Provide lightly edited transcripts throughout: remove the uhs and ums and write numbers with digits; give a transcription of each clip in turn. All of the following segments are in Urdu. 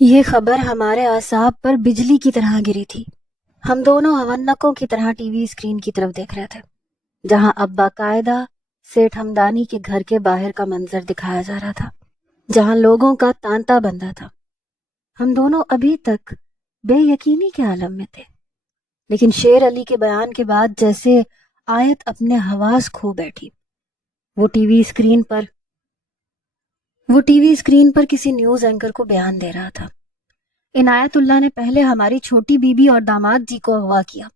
یہ خبر ہمارے اعصاب پر بجلی کی طرح گری تھی۔ ہم دونوں ہونکوں کی طرح ٹی وی اسکرین کی طرف دیکھ رہے تھے، جہاں اب باقاعدہ سیٹھ ہمدانی کے گھر کے باہر کا منظر دکھایا جا رہا تھا، جہاں لوگوں کا تانتا بندھا تھا۔ ہم دونوں ابھی تک بے یقینی کے عالم میں تھے، لیکن شیر علی کے بیان کے بعد جیسے آیت اپنے حواس کھو بیٹھی۔ وہ ٹی وی اسکرین پر کسی نیوز اینکر کو بیان دے رہا تھا۔ عنایت اللہ نے پہلے ہماری چھوٹی بیوی اور داماد جی کو اغوا کیا،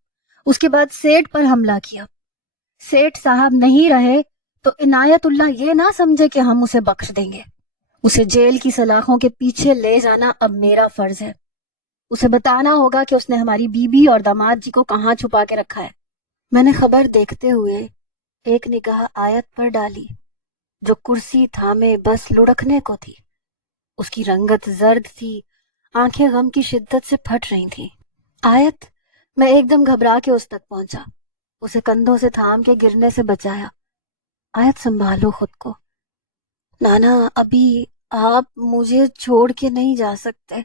اس کے بعد سیٹھ پر حملہ کیا۔ سیٹھ صاحب نہیں رہے تو عنایت اللہ یہ نہ سمجھے کہ ہم اسے بخش دیں گے۔ اسے جیل کی سلاخوں کے پیچھے لے جانا اب میرا فرض ہے۔ اسے بتانا ہوگا کہ اس نے ہماری بیوی اور داماد جی کو کہاں چھپا کے رکھا ہے۔ میں نے خبر دیکھتے ہوئے ایک نگاہ آیت پر ڈالی، جو کرسی تھامے بس لڑکنے کو تھی۔ اس کی رنگت زرد تھی، آنکھیں غم کی شدت سے پھٹ رہی تھیں۔ آیت، میں ایک دم گھبرا کے اس تک پہنچا، اسے کندھوں سے تھام کے گرنے سے بچایا۔ آیت، سنبھالو خود کو۔ نانا، ابھی آپ مجھے چھوڑ کے نہیں جا سکتے۔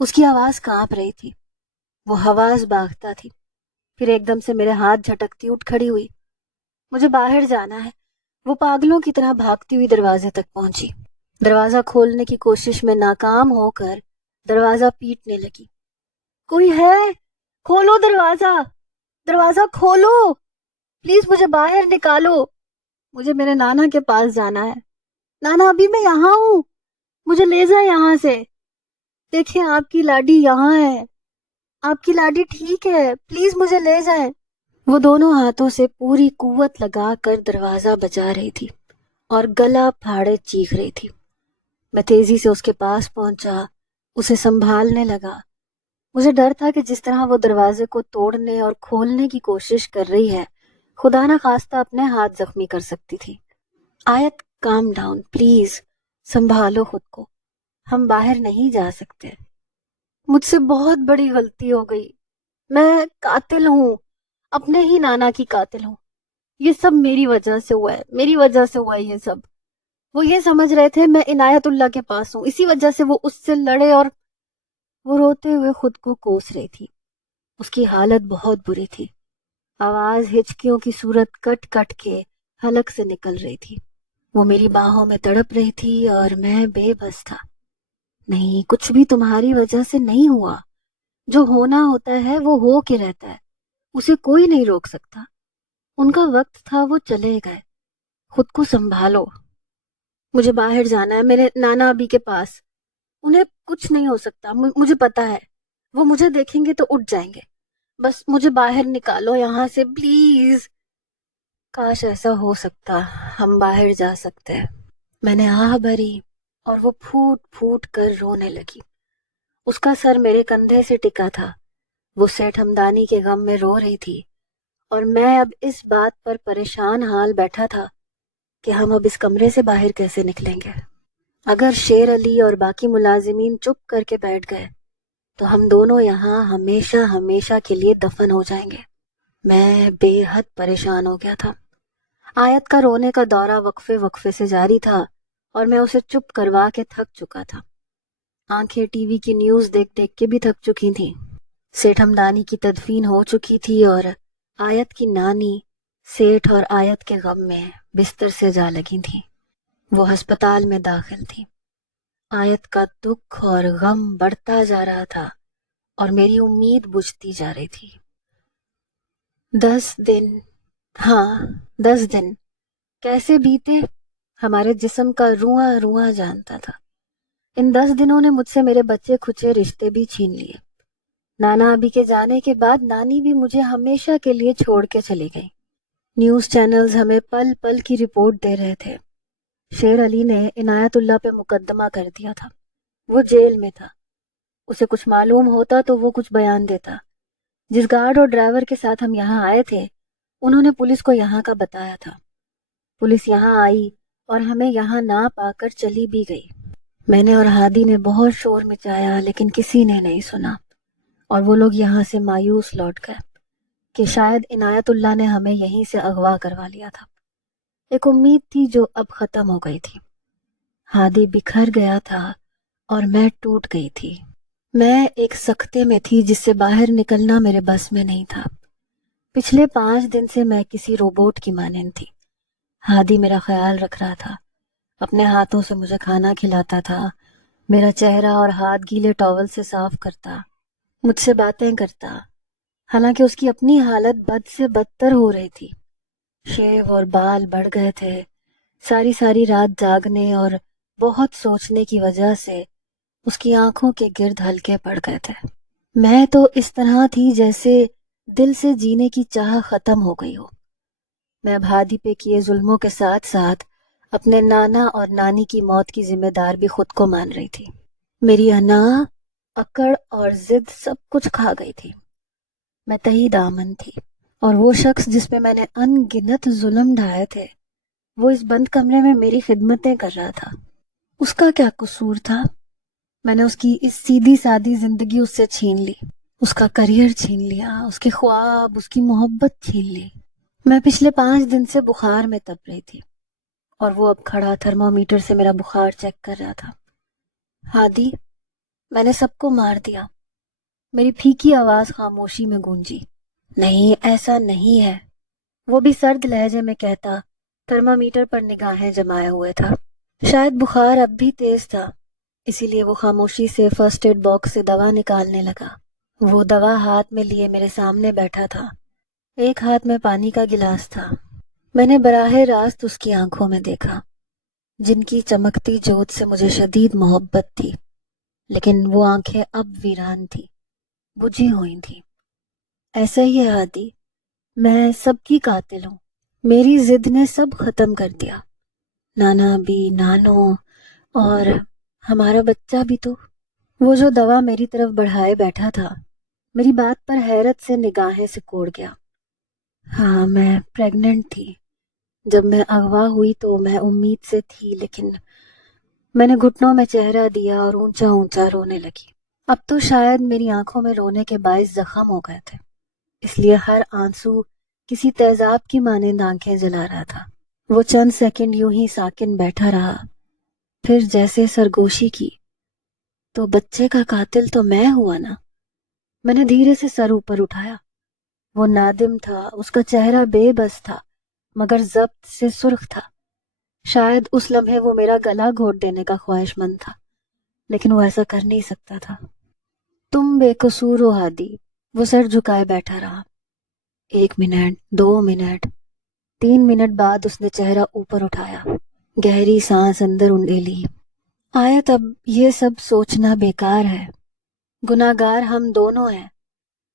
اس کی آواز کانپ رہی تھی، وہ حواس باغتا تھی۔ پھر ایک دم سے میرے ہاتھ جھٹکتی اٹھ کھڑی ہوئی۔ مجھے باہر جانا ہے۔ وہ پاگلوں کی طرح بھاگتی ہوئی دروازے تک پہنچی۔ دروازہ کھولنے کی کوشش میں ناکام ہو کر دروازہ پیٹنے لگی۔ کوئی ہے؟ کھولو دروازہ، دروازہ کھولو، پلیز مجھے باہر نکالو۔ مجھے میرے نانا کے پاس جانا ہے۔ نانا، ابھی میں یہاں ہوں، مجھے لے جائیں یہاں سے۔ دیکھیں، آپ کی لاڈی یہاں ہے، آپ کی لاڈی ٹھیک ہے، پلیز مجھے لے جائیں۔ وہ دونوں ہاتھوں سے پوری قوت لگا کر دروازہ بجا رہی تھی اور گلا پھاڑے چیخ رہی تھی۔ میں تیزی سے اس کے پاس پہنچا، اسے سنبھالنے لگا۔ مجھے ڈر تھا کہ جس طرح وہ دروازے کو توڑنے اور کھولنے کی کوشش کر رہی ہے، خدا نہ خواستہ اپنے ہاتھ زخمی کر سکتی تھی۔ آیت، کام ڈاؤن پلیز، سنبھالو خود کو، ہم باہر نہیں جا سکتے۔ مجھ سے بہت بڑی غلطی ہو گئی، میں قاتل ہوں، اپنے ہی نانا کی قاتل ہوں۔ یہ سب میری وجہ سے ہوا ہے، میری وجہ سے ہوا ہے یہ سب۔ وہ یہ سمجھ رہے تھے میں عنایت اللہ کے پاس ہوں، اسی وجہ سے وہ اس سے لڑے، اور وہ روتے ہوئے خود کو کوس رہی تھی۔ اس کی حالت بہت بری تھی، آواز ہچکیوں کی صورت کٹ کٹ کے حلق سے نکل رہی تھی۔ وہ میری باہوں میں تڑپ رہی تھی اور میں بے بس تھا۔ نہیں، کچھ بھی تمہاری وجہ سے نہیں ہوا، جو ہونا ہوتا ہے وہ ہو کے رہتا ہے، اسے کوئی نہیں روک سکتا۔ ان کا وقت تھا، وہ چلے گئے، خود کو سنبھالو۔ مجھے باہر جانا ہے، میرے نانا ابی کے پاس، انہیں کچھ نہیں ہو سکتا، مجھے پتا ہے، وہ مجھے دیکھیں گے تو اٹھ جائیں گے۔ بس مجھے باہر نکالو یہاں سے پلیز۔ کاش ایسا ہو سکتا، ہم باہر جا سکتے۔ میں نے آہ بھری اور وہ پھوٹ پھوٹ کر رونے لگی۔ اس کا سر میرے کندھے سے ٹکا تھا، وہ سیٹھ ہمدانی کے غم میں رو رہی تھی، اور میں اب اس بات پر پریشان حال بیٹھا تھا کہ ہم اب اس کمرے سے باہر کیسے نکلیں گے۔ اگر شیر علی اور باقی ملازمین چپ کر کے بیٹھ گئے تو ہم دونوں یہاں ہمیشہ ہمیشہ کے لیے دفن ہو جائیں گے۔ میں بے حد پریشان ہو گیا تھا۔ آیت کا رونے کا دورہ وقفے وقفے سے جاری تھا اور میں اسے چپ کروا کے تھک چکا تھا۔ آنکھیں ٹی وی کی نیوز دیکھ دیکھ کے بھی تھک چکی تھیں۔ سیٹھ ہمدانی کی تدفین ہو چکی تھی اور آیت کی نانی سیٹھ اور آیت کے غم میں بستر سے جا لگی تھی۔ وہ ہسپتال میں داخل تھی۔ آیت کا دکھ اور غم بڑھتا جا رہا تھا اور میری امید بجھتی جا رہی تھی۔ 10 دن کیسے بیتے ہمارے جسم کا رواں رواں جانتا تھا۔ ان 10 دنوں نے مجھ سے میرے بچے کھچے رشتے بھی چھین لیے۔ نانا ابی کے جانے کے بعد نانی بھی مجھے ہمیشہ کے لیے چھوڑ کے چلی گئی۔ نیوز چینلز ہمیں پل پل کی رپورٹ دے رہے تھے۔ شیر علی نے عنایت اللہ پہ مقدمہ کر دیا تھا، وہ جیل میں تھا۔ اسے کچھ معلوم ہوتا تو وہ کچھ بیان دیتا۔ جس گارڈ اور ڈرائیور کے ساتھ ہم یہاں آئے تھے، انہوں نے پولیس کو یہاں کا بتایا تھا۔ پولیس یہاں آئی اور ہمیں یہاں نہ پا کر چلی بھی گئی۔ میں نے اور ہادی نے بہت شور مچایا، لیکن کسی نے نہیں سنا، اور وہ لوگ یہاں سے مایوس لوٹ گئے کہ شاید عنایت اللہ نے ہمیں یہیں سے اغوا کروا لیا تھا۔ ایک امید تھی جو اب ختم ہو گئی تھی۔ ہادی بکھر گیا تھا اور میں ٹوٹ گئی تھی۔ میں ایک سکتے میں تھی جس سے باہر نکلنا میرے بس میں نہیں تھا۔ پچھلے 5 دن سے میں کسی روبوٹ کی مانند تھی۔ ہادی میرا خیال رکھ رہا تھا، اپنے ہاتھوں سے مجھے کھانا کھلاتا تھا، میرا چہرہ اور ہاتھ گیلے ٹاول سے صاف کرتا، مجھ سے باتیں کرتا، حالانکہ اس کی اپنی حالت بد سے بدتر ہو رہی تھی۔ شیو اور بال بڑھ گئے تھے، ساری رات جاگنے اور بہت سوچنے کی وجہ سے اس کی آنکھوں کے گرد ہلکے پڑ گئے تھے۔ میں تو اس طرح تھی جیسے دل سے جینے کی چاہ ختم ہو گئی ہو۔ میں اب ہادی پہ کیے ظلموں کے ساتھ ساتھ اپنے نانا اور نانی کی موت کی ذمہ دار بھی خود کو مان رہی تھی۔ میری انا، اکڑ اور ضد سب کچھ کھا گئی تھی۔ میں تہی دامن تھی، اور وہ شخص جس پہ میں نے ان گنت ظلم ڈھائے تھے وہ اس بند کمرے میں میری خدمتیں کر رہا تھا۔ اس کا کیا قصور تھا؟ میں نے اس کی اس سیدھی سادی زندگی اس سے چھین لی، اس کا کریئر چھین لیا، اس کے خواب، اس کی محبت چھین لی۔ میں پچھلے 5 دن سے بخار میں تپ رہی تھی، اور وہ اب کھڑا تھرمامیٹر سے میرا بخار چیک کر رہا تھا۔ ہادی، میں نے سب کو مار دیا۔ میری پھیکی آواز خاموشی میں گونجی۔ نہیں، ایسا نہیں ہے، وہ بھی سرد لہجے میں کہتا، تھرمامیٹر پر نگاہیں جمائے ہوئے تھا۔ شاید بخار اب بھی تیز تھا، اسی لیے وہ خاموشی سے فرسٹ ایڈ باکس سے دوا نکالنے لگا۔ وہ دوا ہاتھ میں لیے میرے سامنے بیٹھا تھا، ایک ہاتھ میں پانی کا گلاس تھا۔ میں نے براہ راست اس کی آنکھوں میں دیکھا، جن کی چمکتی جوت سے مجھے شدید محبت تھی، لیکن وہ آنکھیں اب ویران تھی، بجھی ہوئی تھی۔ ایسا ہی ہے ہادی، میں سب کی قاتل ہوں۔ میری ضد نے سب ختم کر دیا، نانا بھی، نانو، اور ہمارا بچہ بھی تو۔ وہ جو دوا میری طرف بڑھائے بیٹھا تھا میری بات پر حیرت سے نگاہیں سے کوڑ گیا۔ ہاں، میں پریگننٹ تھی۔ جب میں اغوا ہوئی تو میں امید سے تھی، لیکن میں نے گھٹنوں میں چہرہ دیا اور اونچا اونچا رونے لگی۔ اب تو شاید میری آنکھوں میں رونے کے باعث زخم ہو گئے تھے، اس لیے ہر آنسو کسی تیزاب کی مانند آنکھیں جلا رہا تھا۔ وہ چند سیکنڈ یوں ہی ساکن بیٹھا رہا، پھر جیسے سرگوشی کی، تو بچے کا قاتل تو میں ہوا نا؟ میں نے دھیرے سے سر اوپر اٹھایا۔ وہ نادم تھا، اس کا چہرہ بے بس تھا، مگر ضبط سے سرخ تھا۔ شاید اس لمحے وہ میرا گلا گھونٹ دینے کا خواہش مند تھا، لیکن وہ ایسا کر نہیں سکتا تھا۔ تم بے قصور ہو ہادی۔ وہ سر جھکائے بیٹھا رہا۔ 1 منٹ، 2 منٹ، 3 منٹ بعد اس نے چہرہ اوپر اٹھایا، گہری سانس اندر لے لی۔ آیت، اب یہ سب سوچنا بیکار ہے۔ گناہگار ہم دونوں ہیں،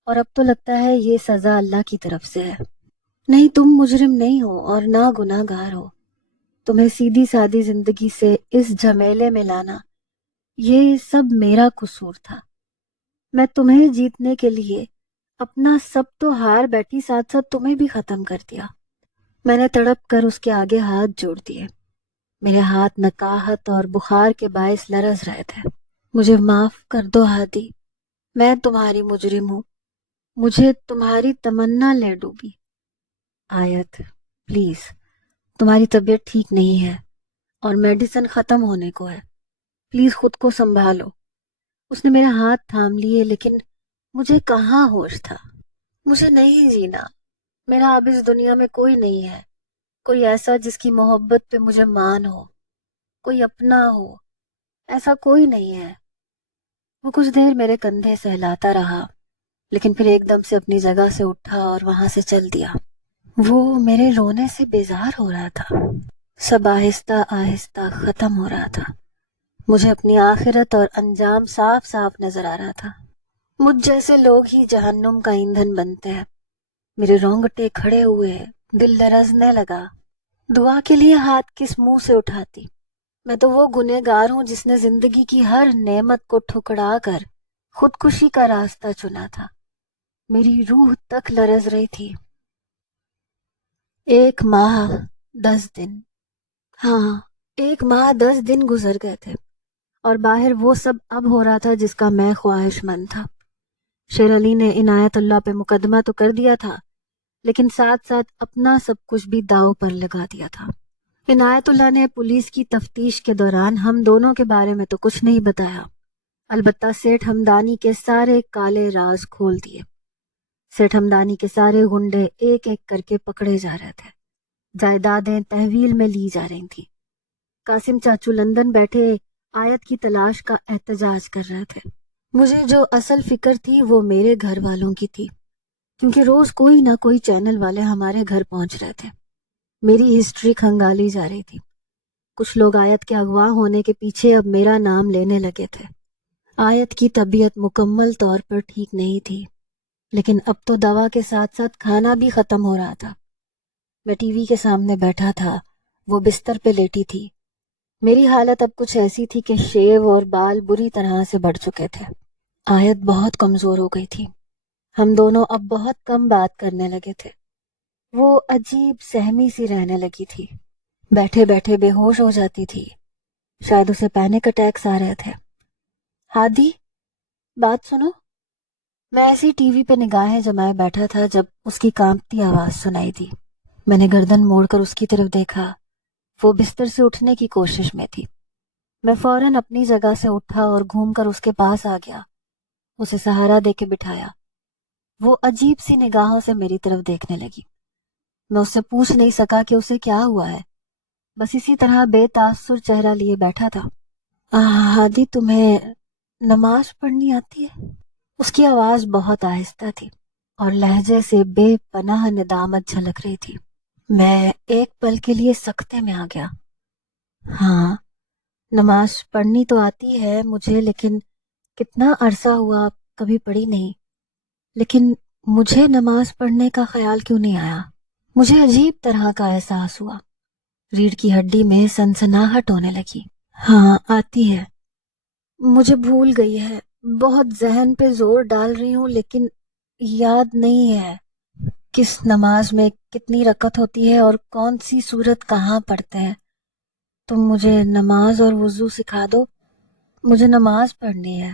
اور اب تو لگتا ہے یہ سزا اللہ کی طرف سے ہے۔ نہیں، تم مجرم نہیں ہو اور نہ گناہگار ہو۔ تمہیں سیدھی سادی زندگی سے اس جھمیلے میں لانا، یہ سب میرا قصور تھا۔ میں تمہیں جیتنے کے لیے اپنا سب تو ہار بیٹھی، ساتھ ساتھ تمہیں بھی ختم کر دیا۔ میں نے تڑپ کر اس کے آگے ہاتھ جوڑ دیے۔ میرے ہاتھ نکاہت اور بخار کے باعث لرز رہے تھے۔ مجھے معاف کر دو ہادی، میں تمہاری مجرم ہوں، مجھے تمہاری تمنا لے ڈوبی۔ آیت، پلیز، تمہاری طبیعت ٹھیک نہیں ہے اور میڈیسن ختم ہونے کو ہے، پلیز خود کو سنبھالو۔ اس نے میرے ہاتھ تھام لیے، لیکن مجھے کہاں ہوش تھا۔ مجھے نہیں جینا، میرا اب اس دنیا میں کوئی نہیں ہے، کوئی ایسا جس کی محبت پہ مجھے مان ہو، کوئی اپنا ہو، ایسا کوئی نہیں ہے۔ وہ کچھ دیر میرے کندھے سہلاتا رہا، لیکن پھر ایک دم سے اپنی جگہ سے اٹھا اور وہاں سے چل دیا۔ وہ میرے رونے سے بیزار ہو رہا تھا، سب آہستہ آہستہ ختم ہو رہا تھا۔ مجھے اپنی آخرت اور انجام صاف صاف نظر آ رہا تھا۔ مجھ جیسے لوگ ہی جہنم کا ایندھن بنتے ہیں۔ میرے رونگٹے کھڑے ہوئے، دل لرزنے لگا۔ دعا کے لیے ہاتھ کس منہ سے اٹھاتی؟ میں تو وہ گنہگار ہوں جس نے زندگی کی ہر نعمت کو ٹھکرا کر خودکشی کا راستہ چنا تھا۔ میری روح تک لرز رہی تھی۔ 1 ماہ 10 دن، ہاں، 1 ماہ 10 دن گزر گئے تھے، اور باہر وہ سب اب ہو رہا تھا جس کا میں خواہش مند تھا۔ شیر علی نے عنایت اللہ پہ مقدمہ تو کر دیا تھا، لیکن ساتھ ساتھ اپنا سب کچھ بھی داؤ پر لگا دیا تھا۔ عنایت اللہ نے پولیس کی تفتیش کے دوران ہم دونوں کے بارے میں تو کچھ نہیں بتایا، البتہ سیٹھ ہمدانی کے سارے کالے راز کھول دیے۔ سیٹھ ہمدانی کے سارے گنڈے ایک ایک کر کے پکڑے جا رہے تھے، جائیدادیں تحویل میں لی جا رہی تھیں۔ قاسم چاچو لندن بیٹھے آیت کی تلاش کا احتجاج کر رہے تھے۔ مجھے جو اصل فکر تھی وہ میرے گھر والوں کی تھی، کیونکہ روز کوئی نہ کوئی چینل والے ہمارے گھر پہنچ رہے تھے۔ میری ہسٹری کھنگالی جا رہی تھی۔ کچھ لوگ آیت کے اغوا ہونے کے پیچھے اب میرا نام لینے لگے تھے۔ آیت کی طبیعت مکمل طور پر ٹھیک نہیں تھی، لیکن اب تو دوا کے ساتھ ساتھ کھانا بھی ختم ہو رہا تھا۔ میں ٹی وی کے سامنے بیٹھا تھا، وہ بستر پہ لیٹی تھی۔ میری حالت اب کچھ ایسی تھی کہ شیو اور بال بری طرح سے بڑھ چکے تھے۔ آیت بہت کمزور ہو گئی تھی۔ ہم دونوں اب بہت کم بات کرنے لگے تھے۔ وہ عجیب سہمی سی رہنے لگی تھی، بیٹھے بیٹھے بے ہوش ہو جاتی تھی، شاید اسے پینک اٹیکس آ رہے تھے۔ ہادی، بات سنو۔ میں ایسی ٹی وی پہ نگاہیں جمائے بیٹھا تھا جب اس کی کانپتی آواز سنائی دی۔ میں نے گردن موڑ کر اس کی طرف دیکھا۔ وہ بستر سے اٹھنے کی کوشش میں تھی۔ میں فوراً اپنی جگہ سے اٹھا اور گھوم کر اس کے پاس آ گیا، اسے سہارا دے کے بٹھایا۔ وہ عجیب سی نگاہوں سے میری طرف دیکھنے لگی۔ میں اس سے پوچھ نہیں سکا کہ اسے کیا ہوا ہے، بس اسی طرح بے تاثر چہرہ لیے بیٹھا تھا۔ ہادی، تمہیں نماز پڑھنی آتی ہے؟ اس کی آواز بہت آہستہ تھی اور لہجے سے بے پناہ ندامت جھلک رہی تھی۔ میں ایک پل کے لیے سکتے میں آ گیا۔ ہاں، نماز پڑھنی تو آتی ہے مجھے، لیکن کتنا عرصہ ہوا کبھی پڑھی نہیں۔ لیکن مجھے نماز پڑھنے کا خیال کیوں نہیں آیا؟ مجھے عجیب طرح کا احساس ہوا، ریڑھ کی ہڈی میں سنسناہٹ ہونے لگی۔ ہاں، آتی ہے، مجھے بھول گئی ہے، بہت ذہن پہ زور ڈال رہی ہوں، لیکن یاد نہیں ہے کس نماز میں کتنی رکعت ہوتی ہے اور کون سی سورت کہاں پڑھتے ہیں۔ تم مجھے نماز اور وضو سکھا دو، مجھے نماز پڑھنی ہے۔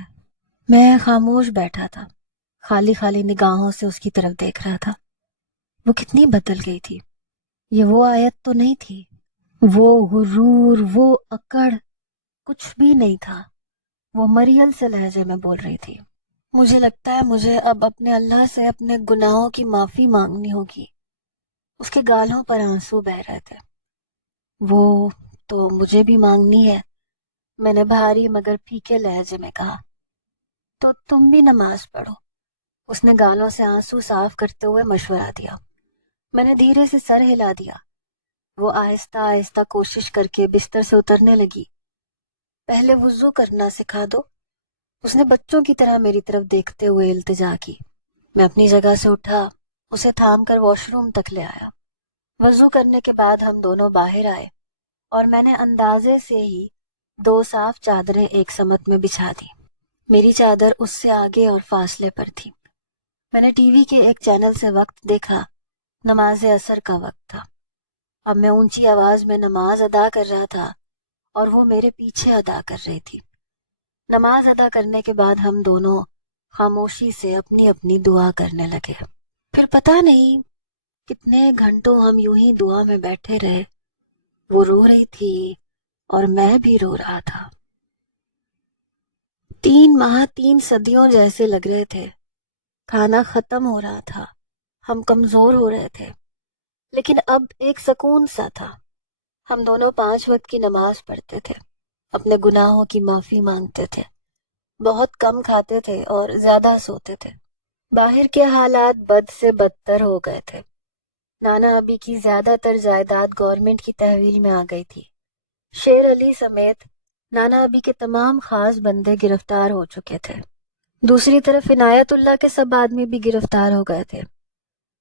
میں خاموش بیٹھا تھا، خالی خالی نگاہوں سے اس کی طرف دیکھ رہا تھا۔ وہ کتنی بدل گئی تھی، یہ وہ آیت تو نہیں تھی۔ وہ غرور، وہ اکڑ، کچھ بھی نہیں تھا۔ وہ مریل سے لہجے میں بول رہی تھی۔ مجھے لگتا ہے مجھے اب اپنے اللہ سے اپنے گناہوں کی معافی مانگنی ہوگی۔ اس کے گالوں پر آنسو بہہ رہے تھے۔ وہ تو مجھے بھی مانگنی ہے، میں نے بھاری مگر پھیکے لہجے میں کہا۔ تو تم بھی نماز پڑھو، اس نے گالوں سے آنسو صاف کرتے ہوئے مشورہ دیا۔ میں نے دھیرے سے سر ہلا دیا۔ وہ آہستہ آہستہ کوشش کر کے بستر سے اترنے لگی۔ پہلے وضو کرنا سکھا دو، اس نے بچوں کی طرح میری طرف دیکھتے ہوئے التجا کی۔ میں اپنی جگہ سے اٹھا، اسے تھام کر واش روم تک لے آیا۔ وضو کرنے کے بعد ہم دونوں باہر آئے اور میں نے اندازے سے ہی 2 صاف چادریں ایک سمت میں بچھا دی۔ میری چادر اس سے آگے اور فاصلے پر تھی۔ میں نے ٹی وی کے ایک چینل سے وقت دیکھا، نماز عصر کا وقت تھا۔ اب میں اونچی آواز میں نماز ادا کر رہا تھا اور وہ میرے پیچھے ادا کر رہی تھی۔ نماز ادا کرنے کے بعد ہم دونوں خاموشی سے اپنی اپنی دعا کرنے لگے۔ پھر پتہ نہیں کتنے گھنٹوں ہم یوں ہی دعا میں بیٹھے رہے۔ وہ رو رہی تھی اور میں بھی رو رہا تھا۔ 3 ماہ 3 صدیوں جیسے لگ رہے تھے۔ کھانا ختم ہو رہا تھا، ہم کمزور ہو رہے تھے، لیکن اب ایک سکون سا تھا۔ ہم دونوں 5 وقت کی نماز پڑھتے تھے، اپنے گناہوں کی معافی مانگتے تھے، بہت کم کھاتے تھے اور زیادہ سوتے تھے۔ باہر کے حالات بد سے بدتر ہو گئے تھے۔ نانا ابی کی زیادہ تر جائیداد گورنمنٹ کی تحویل میں آ گئی تھی۔ شیر علی سمیت نانا ابی کے تمام خاص بندے گرفتار ہو چکے تھے۔ دوسری طرف عنایت اللہ کے سب آدمی بھی گرفتار ہو گئے تھے۔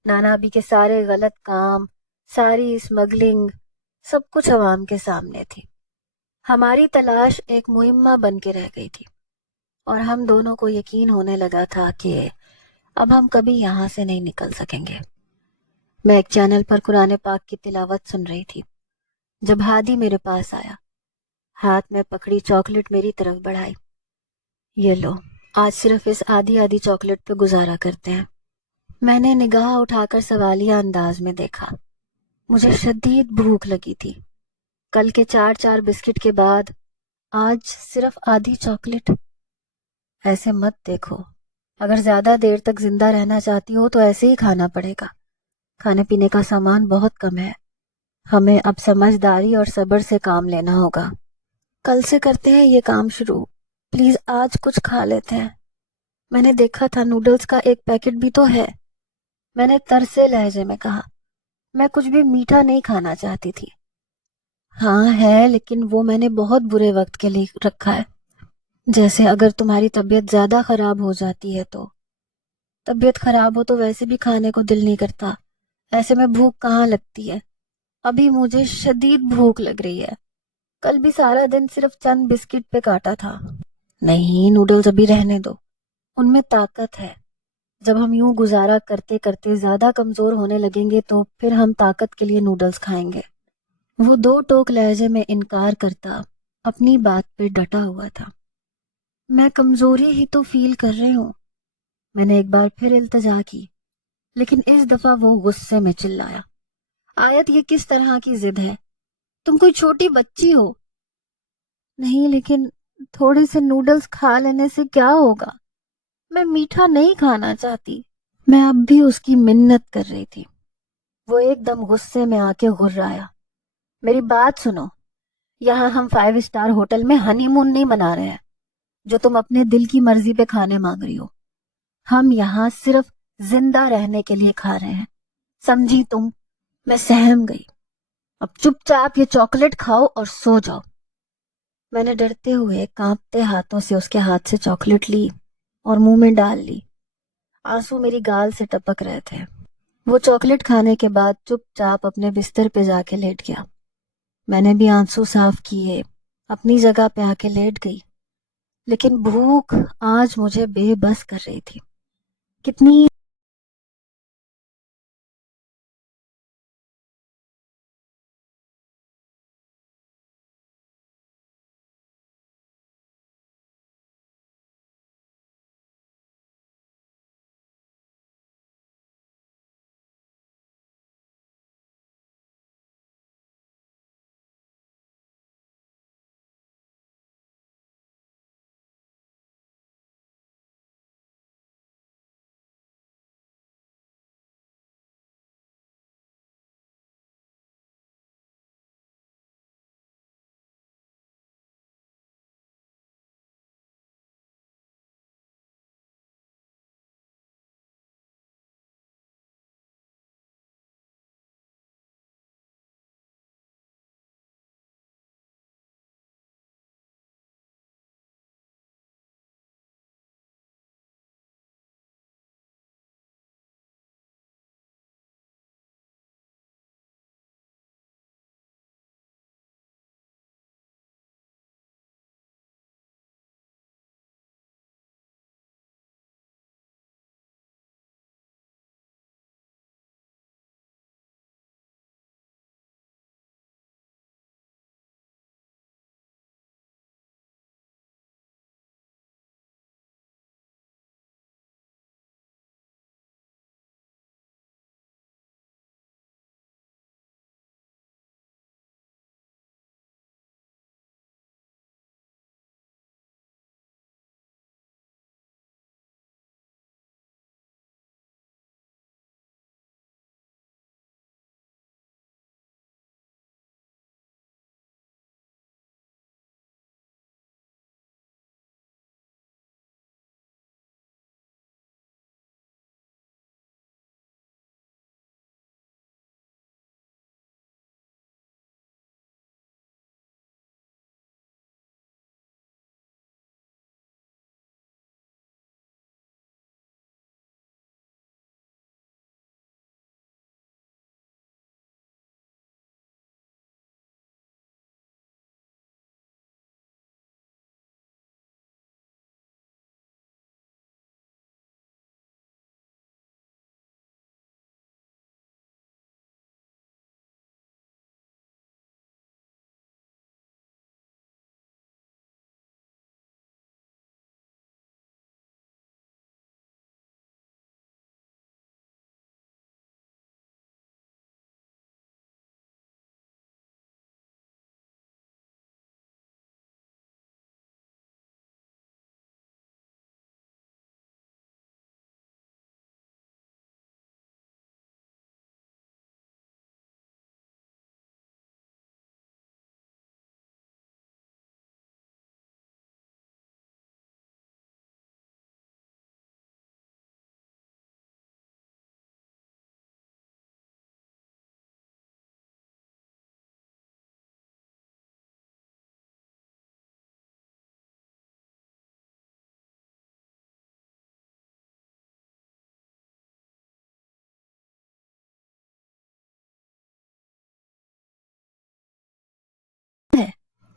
نانا ابی کے سارے غلط کام، ساری اسمگلنگ، سب کچھ عوام کے سامنے تھی۔ ہماری تلاش ایک مہمہ بن کے رہ گئی تھی اور ہم دونوں کو یقین ہونے لگا تھا کہ اب ہم کبھی یہاں سے نہیں نکل سکیں گے۔ میں ایک چینل پر قرآن پاک کی تلاوت سن رہی تھی جب ہادی میرے پاس آیا، ہاتھ میں پکڑی چاکلیٹ میری طرف بڑھائی۔ یہ لو، آج صرف اس آدھی چاکلیٹ پہ گزارا کرتے ہیں۔ میں نے نگاہ اٹھا کر سوالیہ انداز میں دیکھا۔ مجھے شدید بھوک لگی تھی۔ کل کے 4 بسکٹ کے بعد آج صرف آدھی چاکلیٹ۔ ایسے مت دیکھو، اگر زیادہ دیر تک زندہ رہنا چاہتی ہو تو ایسے ہی کھانا پڑے گا۔ کھانے پینے کا سامان بہت کم ہے، ہمیں اب سمجھداری اور صبر سے کام لینا ہوگا۔ کل سے کرتے ہیں یہ کام شروع، پلیز آج کچھ کھا لیتے ہیں۔ میں نے دیکھا تھا نوڈلز کا ایک پیکٹ بھی تو ہے، میں نے ترسے لہجے میں کہا۔ میں کچھ بھی میٹھا نہیں کھانا چاہتی تھی۔ ہاں ہے، لیکن وہ میں نے بہت برے وقت کے لیے رکھا ہے، جیسے اگر تمہاری طبیعت زیادہ خراب ہو جاتی ہے تو۔ طبیعت خراب ہو تو ویسے بھی کھانے کو دل نہیں کرتا، ایسے میں بھوک کہاں لگتی ہے؟ ابھی مجھے شدید بھوک لگ رہی ہے، کل بھی سارا دن صرف چند بسکٹ پہ کاٹا تھا۔ نہیں، نوڈلز ابھی رہنے دو، ان میں طاقت ہے۔ جب ہم یوں گزارا کرتے کرتے زیادہ کمزور ہونے لگیں گے تو پھر ہم طاقت کے لیے نوڈلز کھائیں گے۔ وہ دو ٹوک لہجے میں انکار کرتا اپنی بات پہ ڈٹا ہوا تھا۔ میں کمزوری ہی تو فیل کر رہی ہوں، میں نے ایک بار پھر التجا کی، لیکن اس دفعہ وہ غصے میں چلایا۔ آیت، یہ کس طرح کی ضد ہے؟ تم کوئی چھوٹی بچی ہو۔ نہیں، لیکن تھوڑے سے نوڈلز کھا لینے سے کیا ہوگا؟ میں میٹھا نہیں کھانا چاہتی۔ میں اب بھی اس کی منت کر رہی تھی۔ وہ ایک دم غصے میں آ کے غرایا۔ میری بات سنو، یہاں ہم 5 اسٹار ہوٹل میں ہنی مون نہیں منا رہے ہیں جو تم اپنے دل کی مرضی پہ کھانے مانگ رہی ہو۔ ہم یہاں صرف زندہ رہنے کے لیے کھا رہے ہیں، سمجھی تم؟ میں سہم گئی۔ اب چپ چاپ یہ چاکلیٹ کھاؤ اور سو جاؤ۔ میں نے ڈرتے ہوئے کانپتے ہاتھوں سے اس کے ہاتھ سے چاکلیٹ لی اور منہ میں ڈال لی۔ آنسو میری گال سے ٹپک رہے تھے۔ وہ چاکلیٹ کھانے کے بعد چپ چاپ اپنے بستر پہ جا کے لیٹ گیا۔ میں نے بھی آنسو صاف کیے، اپنی جگہ پہ آ کے لیٹ گئی، لیکن بھوک آج مجھے بے بس کر رہی تھی۔ کتنی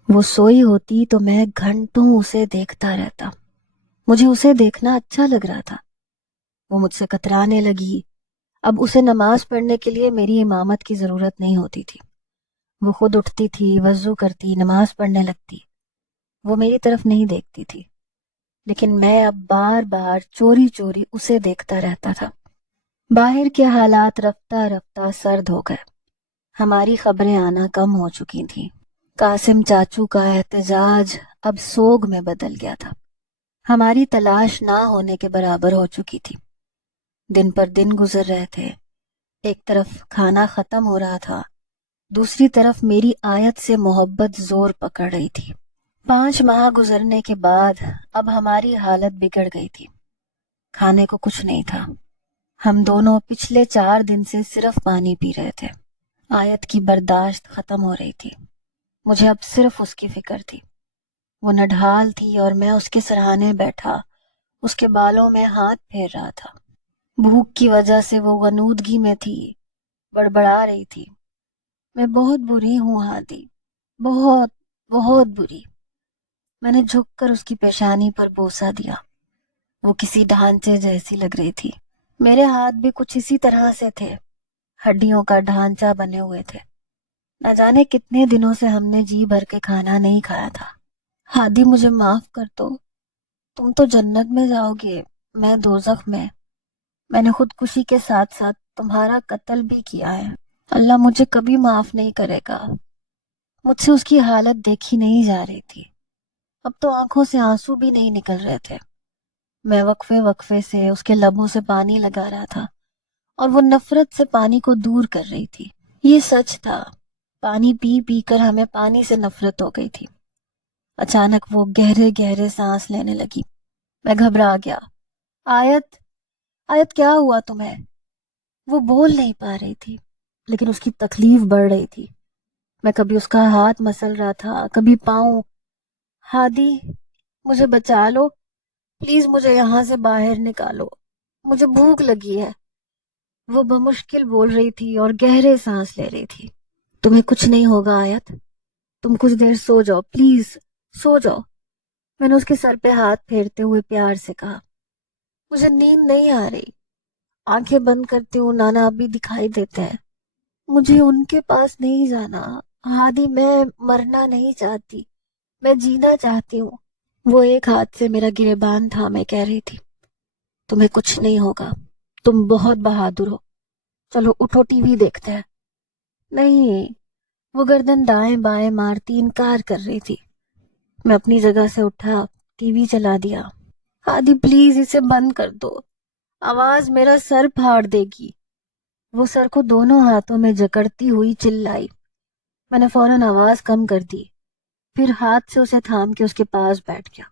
وہ سوئی ہوتی تو میں گھنٹوں اسے دیکھتا رہتا. مجھے اسے دیکھنا اچھا لگ رہا تھا. وہ مجھ سے کترانے لگی. اب اسے نماز پڑھنے کے لیے میری امامت کی ضرورت نہیں ہوتی تھی. وہ خود اٹھتی تھی، وضو کرتی، نماز پڑھنے لگتی. وہ میری طرف نہیں دیکھتی تھی، لیکن میں اب بار بار چوری چوری اسے دیکھتا رہتا تھا. باہر کے حالات رفتہ رفتہ سرد ہو گئے. ہماری خبریں آنا کم ہو چکی تھیں. قاسم چاچو کا احتجاج اب سوگ میں بدل گیا تھا. ہماری تلاش نہ ہونے کے برابر ہو چکی تھی. دن پر دن گزر رہے تھے. ایک طرف کھانا ختم ہو رہا تھا، دوسری طرف میری آیت سے محبت زور پکڑ رہی تھی. 5 ماہ گزرنے کے بعد اب ہماری حالت بگڑ گئی تھی. کھانے کو کچھ نہیں تھا. ہم دونوں پچھلے 4 دن سے صرف پانی پی رہے تھے. آیت کی برداشت ختم ہو رہی تھی. مجھے اب صرف اس کی فکر تھی. وہ نڈھال تھی اور میں اس کے سرہانے بیٹھا اس کے بالوں میں ہاتھ پھیر رہا تھا. بھوک کی وجہ سے وہ غنودگی میں تھی، بڑبڑا رہی تھی. میں بہت بری ہوں ہادی، بہت بہت بری. میں نے جھک کر اس کی پیشانی پر بوسہ دیا. وہ کسی ڈھانچے جیسی لگ رہی تھی. میرے ہاتھ بھی کچھ اسی طرح سے تھے، ہڈیوں کا ڈھانچہ بنے ہوئے تھے. نہ جانے کتنے دنوں سے ہم نے جی بھر کے کھانا نہیں کھایا تھا. ہادی مجھے معاف کر دو. تم تو جنت میں جاؤ گے، میں دوزخ میں. میں نے خودکشی کے ساتھ ساتھ تمہارا قتل بھی کیا ہے. اللہ مجھے کبھی معاف نہیں کرے گا. مجھ سے اس کی حالت دیکھی نہیں جا رہی تھی. اب تو آنکھوں سے آنسو بھی نہیں نکل رہے تھے. میں وقفے وقفے سے اس کے لبوں سے پانی لگا رہا تھا اور وہ نفرت سے پانی کو دور کر رہی تھی. یہ سچ تھا، پانی پی پی کر ہمیں پانی سے نفرت ہو گئی تھی. اچانک وہ گہرے گہرے سانس لینے لگی. میں گھبرا گیا. آیت، آیت کیا ہوا تمہیں؟ وہ بول نہیں پا رہی تھی، لیکن اس کی تکلیف بڑھ رہی تھی. میں کبھی اس کا ہاتھ مسل رہا تھا، کبھی پاؤں. ہادی مجھے بچا لو پلیز، مجھے یہاں سے باہر نکالو، مجھے بھوک لگی ہے. وہ بمشکل بول رہی تھی اور گہرے سانس لے رہی تھی. تمہیں کچھ نہیں ہوگا آیت، تم کچھ دیر سو جاؤ پلیز، سو جاؤ. میں نے اس کے سر پہ ہاتھ پھیرتے ہوئے پیار سے کہا. مجھے نیند نہیں آ رہی. آنکھیں بند کرتی ہوں، نانا ابھی دکھائی دیتے ہیں. مجھے ان کے پاس نہیں جانا ہادی، میں مرنا نہیں چاہتی، میں جینا چاہتی ہوں. وہ ایک ہاتھ سے میرا گریبان تھا. میں کہہ رہی تھی تمہیں کچھ نہیں ہوگا، تم بہت بہادر ہو، چلو اٹھو ٹی وی دیکھتے ہیں. نہیں، وہ گردن دائیں بائیں مارتی انکار کر رہی تھی. میں اپنی جگہ سے اٹھا، ٹی وی چلا دیا. ہادی پلیز اسے بند کر دو، آواز میرا سر پھاڑ دے گی. وہ سر کو دونوں ہاتھوں میں جکڑتی ہوئی چلائی. میں نے فوراً آواز کم کر دی، پھر ہاتھ سے اسے تھام کے اس کے پاس بیٹھ گیا.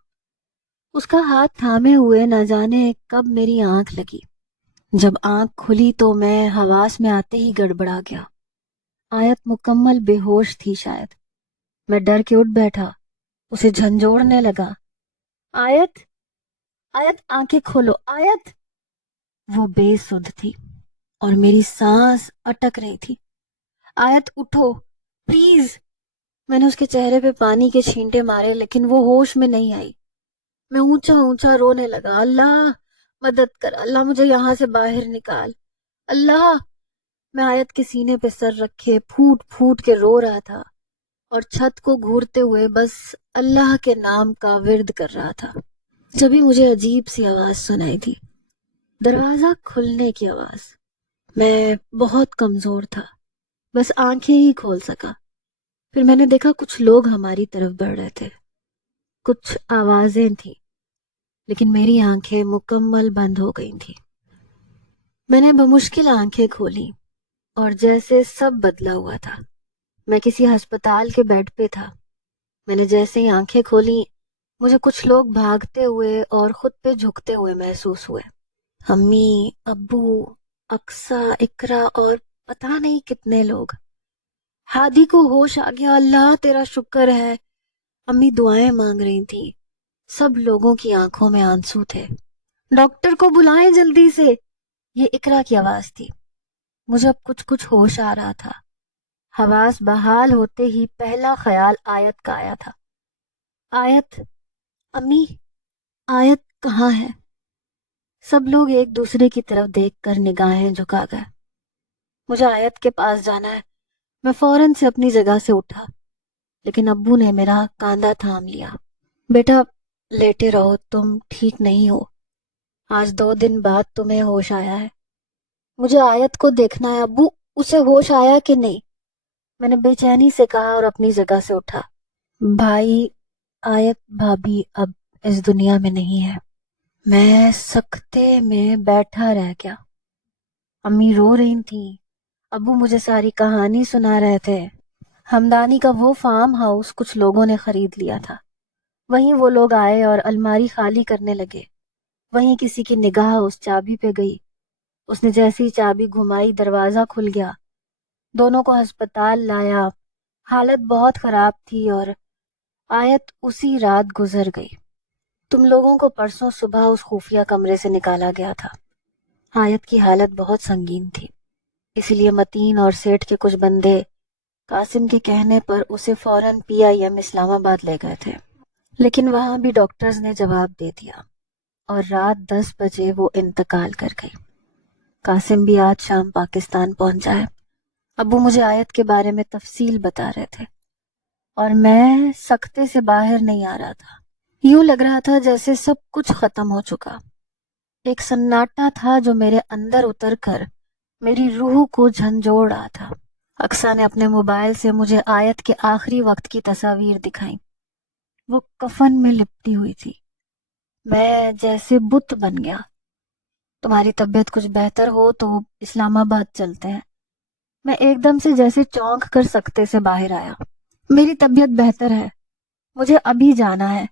اس کا ہاتھ تھامے ہوئے نہ جانے کب میری آنکھ لگی. جب آنکھ کھلی تو میں حواس میں آتے ہی گڑبڑا گیا. آیت مکمل بے ہوش تھی شاید. میں ڈر کے اٹھ بیٹھا، اسے جھنجھوڑنے لگا. آیت، آیت آنکھیں کھولو آیت. وہ بے سدھ تھی اور میری سانس اٹک رہی تھی. آیت اٹھو پلیز. میں نے اس کے چہرے پہ پانی کے چھینٹے مارے لیکن وہ ہوش میں نہیں آئی. میں اونچا اونچا رونے لگا. اللہ مدد کر، اللہ مجھے یہاں سے باہر نکال، اللہ. میں آیت کے سینے پہ سر رکھے پھوٹ پھوٹ کے رو رہا تھا اور چھت کو گھورتے ہوئے بس اللہ کے نام کا ورد کر رہا تھا. جبھی مجھے عجیب سی آواز سنائی دی، دروازہ کھلنے کی آواز. میں بہت کمزور تھا، بس آنکھیں ہی کھول سکا. پھر میں نے دیکھا کچھ لوگ ہماری طرف بڑھ رہے تھے. کچھ آوازیں تھیں لیکن میری آنکھیں مکمل بند ہو گئی تھیں. میں نے بمشکل آنکھیں کھولی اور جیسے سب بدلا ہوا تھا. میں کسی ہسپتال کے بیڈ پہ تھا. میں نے جیسے ہی آنکھیں کھولی مجھے کچھ لوگ بھاگتے ہوئے اور خود پہ جھکتے ہوئے محسوس ہوئے. امی، ابو، اقصا، اقرا اور پتہ نہیں کتنے لوگ. ہادی کو ہوش آ گیا. اللہ تیرا شکر ہے. امی دعائیں مانگ رہی تھیں. سب لوگوں کی آنکھوں میں آنسو تھے. ڈاکٹر کو بلائیں جلدی سے. یہ اقرا کی آواز تھی. مجھے اب کچھ ہوش آ رہا تھا. حواس بحال ہوتے ہی پہلا خیال آیت کا آیا تھا۔ آیت، امی، آیت کہاں ہے؟ سب لوگ ایک دوسرے کی طرف دیکھ کر نگاہیں جھکا گئے۔ مجھے آیت کے پاس جانا ہے۔ میں فوراً سے اپنی جگہ سے اٹھا، لیکن ابو نے میرا کاندھا تھام لیا۔ بیٹا لیٹے رہو، تم ٹھیک نہیں ہو۔ آج 2 دن بعد تمہیں ہوش آیا ہے۔ مجھے آیت کو دیکھنا ہے ابو، اسے ہوش آیا کہ نہیں؟ میں نے بے چینی سے کہا اور اپنی جگہ سے اٹھا۔ بھائی، آیت بھابھی اب اس دنیا میں نہیں ہے۔ میں سکتے میں بیٹھا رہ گیا۔ امی رو رہی تھیں، ابو مجھے ساری کہانی سنا رہے تھے۔ ہمدانی کا وہ فارم ہاؤس کچھ لوگوں نے خرید لیا تھا۔ وہیں وہ لوگ آئے اور الماری خالی کرنے لگے۔ وہیں کسی کی نگاہ اس چابی پہ گئی۔ اس نے جیسی چابی گھمائی، دروازہ کھل گیا۔ دونوں کو ہسپتال لایا۔ حالت بہت خراب تھی اور آیت اسی رات گزر گئی۔ تم لوگوں کو پرسوں صبح اس خفیہ کمرے سے نکالا گیا تھا۔ آیت کی حالت بہت سنگین تھی، اسی لیے متین اور سیٹھ کے کچھ بندے قاسم کے کہنے پر اسے فوراً PIM اسلام آباد لے گئے تھے، لیکن وہاں بھی ڈاکٹرز نے جواب دے دیا اور رات 10 بجے وہ انتقال کر گئی۔ قاسم بھی آج شام پاکستان پہنچا ہے۔ ابو مجھے آیت کے بارے میں تفصیل بتا رہے تھے اور میں سکتے سے باہر نہیں آ رہا تھا۔ یوں لگ رہا تھا جیسے سب کچھ ختم ہو چکا۔ ایک سناٹا تھا جو میرے اندر اتر کر میری روح کو جھنجھوڑ رہا تھا۔ اقصیٰ نے اپنے موبائل سے مجھے آیت کے آخری وقت کی تصاویر دکھائیں۔ وہ کفن میں لپٹی ہوئی تھی۔ میں جیسے بت بن گیا۔ تمہاری طبیعت کچھ بہتر ہو تو اسلام آباد چلتے ہیں۔ میں ایک دم سے جیسے چونک کر سکتے سے باہر آیا۔ میری طبیعت بہتر ہے، مجھے ابھی جانا ہے۔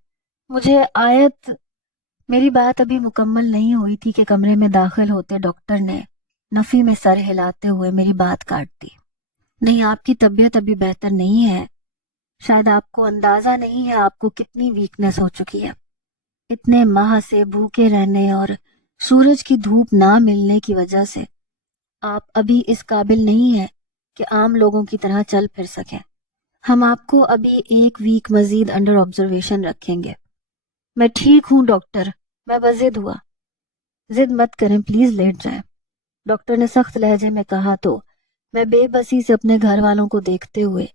مجھے آیت، میری بات ابھی مکمل نہیں ہوئی تھی کہ کمرے میں داخل ہوتے ڈاکٹر نے نفی میں سر ہلاتے ہوئے میری بات کاٹ دی۔ نہیں، آپ کی طبیعت ابھی بہتر نہیں ہے۔ شاید آپ کو اندازہ نہیں ہے آپ کو کتنی ویکنس ہو چکی ہے۔ اتنے ماہ سے بھوکے رہنے اور سورج کی دھوپ نہ ملنے کی وجہ سے آپ ابھی اس قابل نہیں ہیں کہ عام لوگوں کی طرح چل پھر سکیں۔ ہم آپ کو ابھی 1 ویک مزید انڈر آبزرویشن رکھیں گے۔ میں ٹھیک ہوں ڈاکٹر، میں بضد ہوا۔ ضد مت کریں، پلیز لیٹ جائیں، ڈاکٹر نے سخت لہجے میں کہا تو میں بے بسی سے اپنے گھر والوں کو دیکھتے ہوئے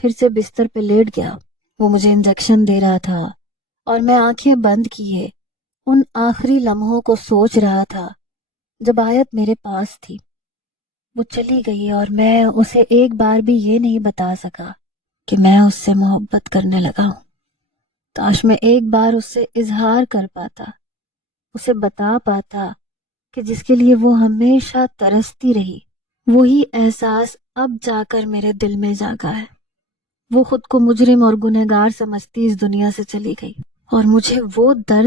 پھر سے بستر پہ لیٹ گیا۔ وہ مجھے انجیکشن دے رہا تھا اور میں آنکھیں بند کیے ان آخری لمحوں کو سوچ رہا تھا جب آیت میرے پاس تھی۔ وہ چلی گئی اور میں اسے ایک بار بھی یہ نہیں بتا سکا کہ میں اس سے محبت کرنے لگا ہوں۔ کاش میں ایک بار اس سے اظہار کر پاتا، اسے بتا پاتا کہ جس کے لیے وہ ہمیشہ ترستی رہی، وہی احساس اب جا کر میرے دل میں جاگا ہے۔ وہ خود کو مجرم اور گنہگار سمجھتی اس دنیا سے چلی گئی اور مجھے وہ درد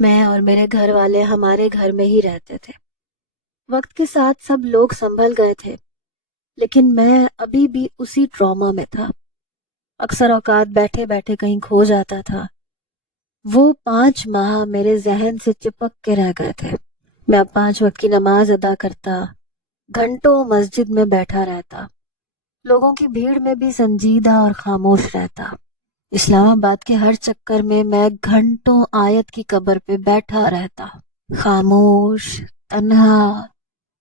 میں اور میرے گھر والے ہمارے گھر میں ہی رہتے تھے۔ وقت کے ساتھ سب لوگ سنبھل گئے تھے، لیکن میں ابھی بھی اسی ٹراما میں تھا۔ اکثر اوقات بیٹھے بیٹھے کہیں کھو جاتا تھا۔ وہ 5 ماہ میرے ذہن سے چپک کے رہ گئے تھے۔ میں اب 5 وقت کی نماز ادا کرتا، گھنٹوں مسجد میں بیٹھا رہتا، لوگوں کی بھیڑ میں بھی سنجیدہ اور خاموش رہتا۔ اسلام آباد کے ہر چکر میں گھنٹوں آیت کی قبر پہ بیٹھا رہتا، خاموش، تنہا،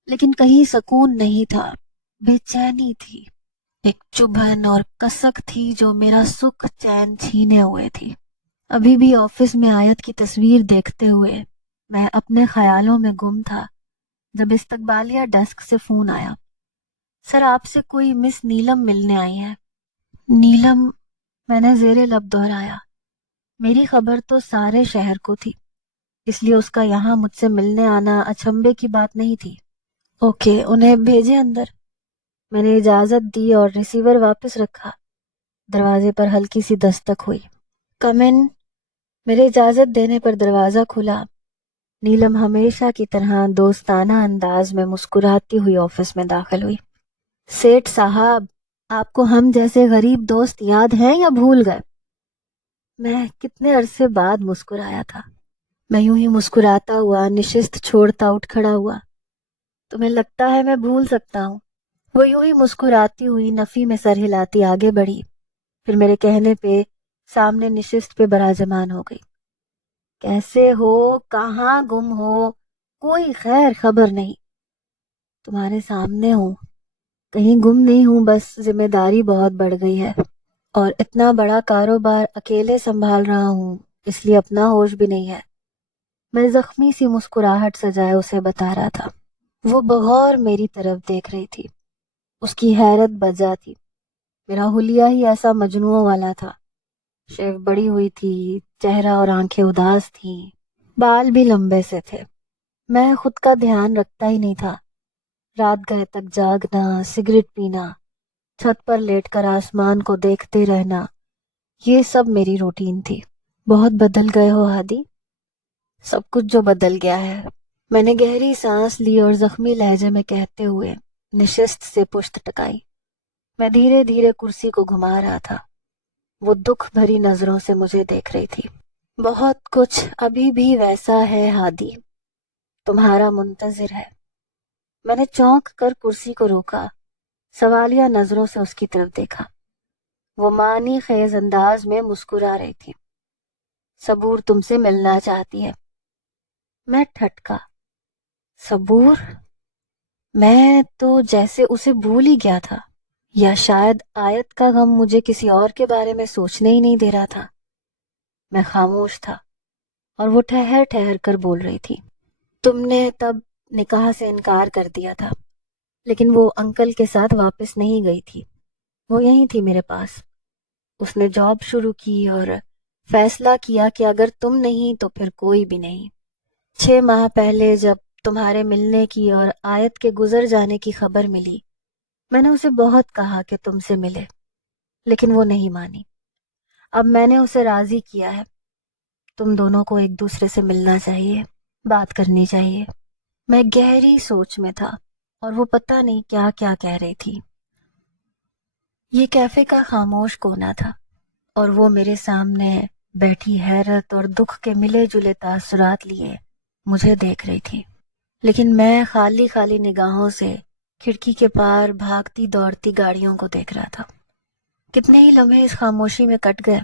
لیکن کہیں سکون نہیں تھا، بے چینی تھی، ایک چبھن اور کسک تھی جو میرا سکھ چین چھینے ہوئے تھی۔ ابھی بھی آفس میں آیت کی تصویر دیکھتے ہوئے میں اپنے خیالوں میں گم تھا جب استقبالیہ ڈیسک سے فون آیا۔ سر، آپ سے کوئی مس نیلم ملنے آئی ہے۔ نیلم؟ میں نے زیر لب دہرایا۔ میری خبر تو سارے شہر کو تھی، اس لیے اس کا یہاں مجھ سے ملنے آنا اچنبے کی بات نہیں تھی۔ اوکے، انہیں بھیجے اندر۔ میں نے اجازت دی اور ریسیور واپس رکھا۔ دروازے پر ہلکی سی دستک ہوئی۔ کم ان۔ میرے اجازت دینے پر دروازہ کھلا۔ نیلم ہمیشہ کی طرح دوستانہ انداز میں مسکراتی ہوئی آفس میں داخل ہوئی۔ سیٹھ صاحب، آپ کو ہم جیسے غریب دوست یاد ہیں یا بھول گئے؟ میں کتنے عرصے بعد مسکرایا تھا۔ میں یوں ہی مسکراتا ہوا نشست چھوڑتا اٹھ کھڑا ہوا۔ تمہیں لگتا ہے میں بھول سکتا ہوں؟ وہ یوں ہی مسکراتی ہوئی نفی میں سر ہلاتی آگے بڑھی، پھر میرے کہنے پہ سامنے نشست پہ براجمان ہو گئی۔ کیسے ہو؟ کہاں گم ہو؟ کوئی خیر خبر نہیں۔ تمہارے سامنے ہوں، کہیں گم نہیں ہوں، بس ذمہ داری بہت بڑھ گئی ہے اور اتنا بڑا کاروبار اکیلے سنبھال رہا ہوں، اس لیے اپنا ہوش بھی نہیں ہے۔ میں زخمی سی مسکراہٹ سجائے اسے بتا رہا تھا۔ وہ بغور میری طرف دیکھ رہی تھی، اس کی حیرت بجا تھی۔ میرا حلیہ ہی ایسا مجنوں والا تھا۔ شیو بڑی ہوئی تھی، چہرہ اور آنکھیں اداس تھیں، بال بھی لمبے سے تھے۔ میں خود کا دھیان رکھتا ہی نہیں تھا۔ رات گئے تک جاگنا، سگریٹ پینا، چھت پر لیٹ کر آسمان کو دیکھتے رہنا، یہ سب میری روٹین تھی۔ بہت بدل گئے ہو ہادی۔ سب کچھ جو بدل گیا ہے، میں نے گہری سانس لی اور زخمی لہجے میں کہتے ہوئے نشست سے پشت ٹکائی۔ میں دھیرے دھیرے کرسی کو گھما رہا تھا۔ وہ دکھ بھری نظروں سے مجھے دیکھ رہی تھی۔ بہت کچھ ابھی بھی ویسا ہے ہادی، تمہارا منتظر ہے۔ میں نے چونک کر کرسی کو روکا، سوالیہ نظروں سے اس کی طرف دیکھا۔ وہ معنی خیز انداز میں مسکرا رہی تھی۔ صبور تم سے ملنا چاہتی ہے۔ میں ٹھٹکا۔ صبور؟ میں تو جیسے اسے بھول ہی گیا تھا، یا شاید آیت کا غم مجھے کسی اور کے بارے میں سوچنے ہی نہیں دے رہا تھا۔ میں خاموش تھا اور وہ ٹھہر ٹھہر کر بول رہی تھی۔ تم نے تب نکاح سے انکار کر دیا تھا، لیکن وہ انکل کے ساتھ واپس نہیں گئی تھی، وہ یہیں تھی میرے پاس۔ اس نے جاب شروع کی اور فیصلہ کیا کہ اگر تم نہیں تو پھر کوئی بھی نہیں۔ 6 ماہ پہلے جب تمہارے ملنے کی اور آیت کے گزر جانے کی خبر ملی، میں نے اسے بہت کہا کہ تم سے ملے، لیکن وہ نہیں مانی۔ اب میں نے اسے راضی کیا ہے۔ تم دونوں کو ایک دوسرے سے ملنا چاہیے، بات کرنی چاہیے۔ میں گہری سوچ میں تھا اور وہ پتہ نہیں کیا کیا کہہ رہی تھی۔ یہ کیفے کا خاموش کونا تھا اور وہ میرے سامنے بیٹھی حیرت اور دکھ کے ملے جلے تاثرات لیے مجھے دیکھ رہی تھی، لیکن میں خالی خالی نگاہوں سے کھڑکی کے پار بھاگتی دوڑتی گاڑیوں کو دیکھ رہا تھا۔ کتنے ہی لمحے اس خاموشی میں کٹ گئے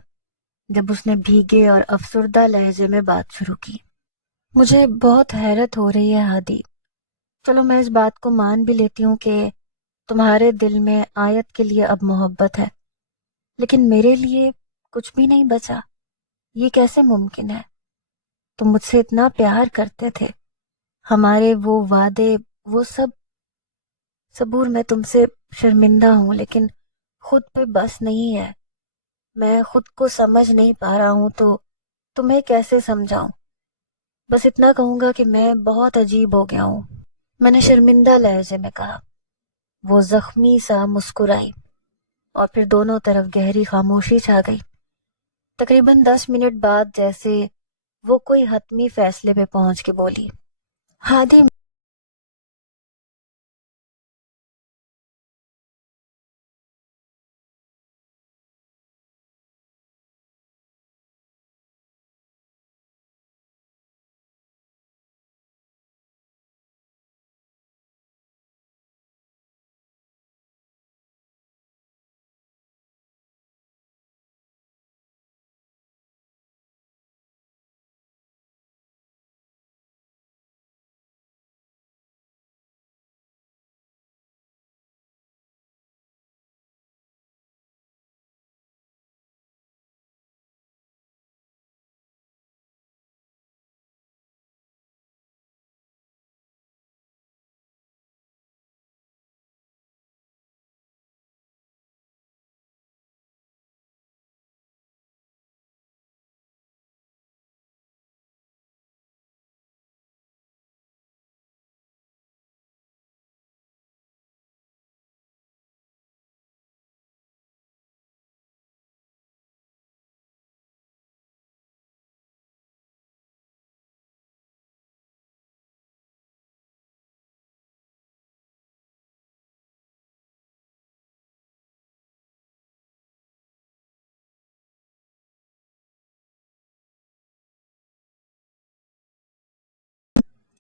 جب اس نے بھیگے اور افسردہ لہجے میں بات شروع کی۔ مجھے بہت حیرت ہو رہی ہے ہادی، چلو میں اس بات کو مان بھی لیتی ہوں کہ تمہارے دل میں آیت کے لیے اب محبت ہے، لیکن میرے لیے کچھ بھی نہیں بچا۔ یہ کیسے ممکن ہے؟ تم مجھ سے اتنا پیار کرتے تھے، ہمارے وہ وعدے، وہ سب۔ صبور، میں تم سے شرمندہ ہوں، لیکن خود پہ بس نہیں ہے۔ میں خود کو سمجھ نہیں پا رہا ہوں تو تمہیں کیسے سمجھاؤں؟ بس اتنا کہوں گا کہ میں بہت عجیب ہو گیا ہوں، میں نے شرمندہ لہجے میں کہا۔ وہ زخمی سا مسکرائی اور پھر دونوں طرف گہری خاموشی چھا گئی۔ تقریباً 10 منٹ بعد جیسے وہ کوئی حتمی فیصلے پہ پہنچ کے بولی، ہادی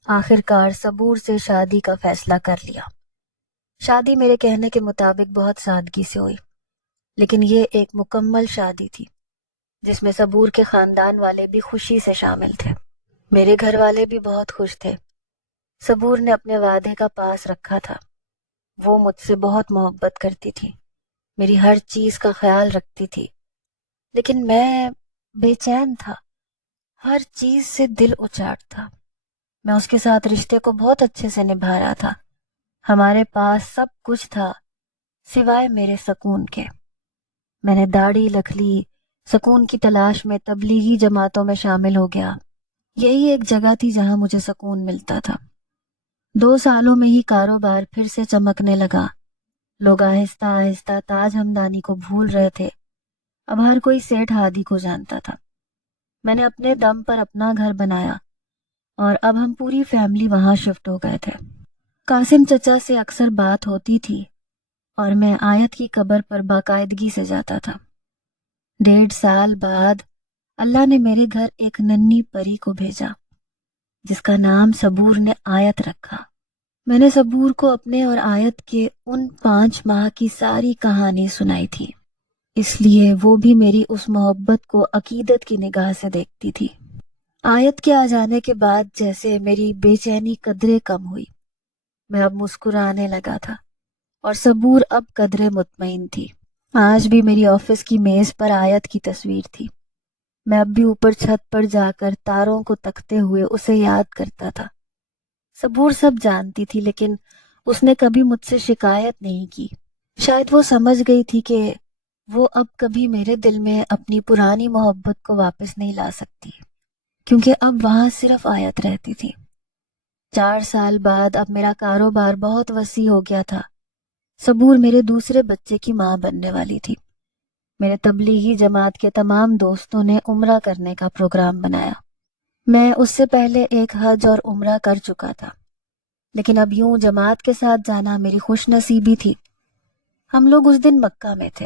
آخر کار صبور سے شادی کا فیصلہ کر لیا۔ شادی میرے کہنے کے مطابق بہت سادگی سے ہوئی، لیکن یہ ایک مکمل شادی تھی جس میں صبور کے خاندان والے بھی خوشی سے شامل تھے۔ میرے گھر والے بھی بہت خوش تھے۔ صبور نے اپنے وعدے کا پاس رکھا تھا۔ وہ مجھ سے بہت محبت کرتی تھی، میری ہر چیز کا خیال رکھتی تھی، لیکن میں بے چین تھا، ہر چیز سے دل اچاٹ تھا۔ میں اس کے ساتھ رشتے کو بہت اچھے سے نبھا رہا تھا۔ ہمارے پاس سب کچھ تھا سوائے میرے سکون کے۔ میں نے داڑھی رکھ لی، سکون کی تلاش میں تبلیغی جماعتوں میں شامل ہو گیا۔ یہی ایک جگہ تھی جہاں مجھے سکون ملتا تھا۔ 2 سالوں میں ہی کاروبار پھر سے چمکنے لگا۔ لوگ آہستہ آہستہ تاج ہمدانی کو بھول رہے تھے۔ اب ہر کوئی سیٹھ ہادی کو جانتا تھا۔ میں نے اپنے دم پر اپنا گھر بنایا اور اب ہم پوری فیملی وہاں شفٹ ہو گئے تھے۔ قاسم چچا سے اکثر بات ہوتی تھی اور میں آیت کی قبر پر باقاعدگی سے جاتا تھا۔ 1.5 سال بعد اللہ نے میرے گھر ایک ننھی پری کو بھیجا جس کا نام صبور نے آیت رکھا۔ میں نے صبور کو اپنے اور آیت کے ان 5 ماہ کی ساری کہانی سنائی تھی، اس لیے وہ بھی میری اس محبت کو عقیدت کی نگاہ سے دیکھتی تھی۔ آیت کے آ جانے کے بعد جیسے میری بے چینی قدرے کم ہوئی۔ میں اب مسکرانے لگا تھا اور صبور اب قدرے مطمئن تھی۔ آج بھی میری آفس کی میز پر آیت کی تصویر تھی۔ میں اب بھی اوپر چھت پر جا کر تاروں کو تکتے ہوئے اسے یاد کرتا تھا۔ صبور سب جانتی تھی، لیکن اس نے کبھی مجھ سے شکایت نہیں کی۔ شاید وہ سمجھ گئی تھی کہ وہ اب کبھی میرے دل میں اپنی پرانی محبت کو واپس نہیں لا سکتی، کیونکہ اب وہاں صرف آیت رہتی تھی۔ 4 سال بعد اب میرا کاروبار بہت وسیع ہو گیا تھا۔ صبور میرے دوسرے بچے کی ماں بننے والی تھی۔ میرے تبلیغی جماعت کے تمام دوستوں نے عمرہ کرنے کا پروگرام بنایا۔ میں اس سے پہلے ایک حج اور عمرہ کر چکا تھا، لیکن اب یوں جماعت کے ساتھ جانا میری خوش نصیبی تھی۔ ہم لوگ اس دن مکہ میں تھے۔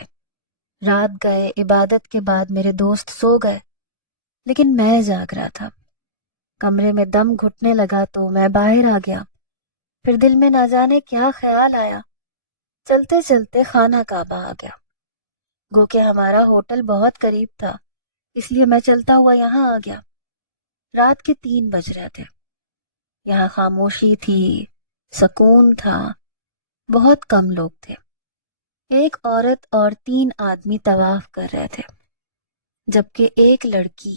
رات گئے، عبادت کے بعد میرے دوست سو گئے، لیکن میں جاگ رہا تھا۔ کمرے میں دم گھٹنے لگا تو میں باہر آ گیا۔ پھر دل میں نہ جانے کیا خیال آیا، چلتے چلتے خانہ کعبہ آ گیا۔ گو کہ ہمارا ہوٹل بہت قریب تھا، اس لیے میں چلتا ہوا یہاں آ گیا۔ رات کے 3 بج رہے تھے۔ یہاں خاموشی تھی، سکون تھا، بہت کم لوگ تھے۔ ایک عورت اور 3 آدمی طواف کر رہے تھے، جبکہ ایک لڑکی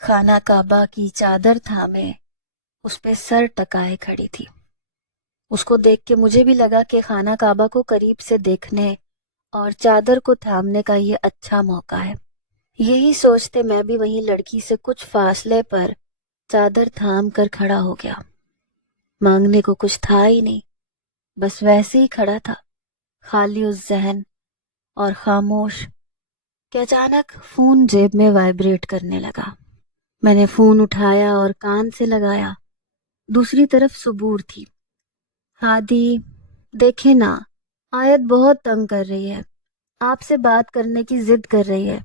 خانہ کعبہ کی چادر تھامے اس پہ سر ٹکائے کھڑی تھی۔ اس کو دیکھ کے مجھے بھی لگا کہ خانہ کعبہ کو قریب سے دیکھنے اور چادر کو تھامنے کا یہ اچھا موقع ہے۔ یہی سوچتے میں بھی وہیں لڑکی سے کچھ فاصلے پر چادر تھام کر کھڑا ہو گیا۔ مانگنے کو کچھ تھا ہی نہیں، بس ویسے ہی کھڑا تھا، خالی الذہن اور خاموش، کہ اچانک فون جیب میں وائبریٹ کرنے لگا۔ میں نے فون اٹھایا اور کان سے لگایا. دوسری طرف صبور تھی. ہادی دیکھے نا، آیت بہت تنگ کر رہی ہے، آپ سے بات کرنے کی ضد کر رہی ہے.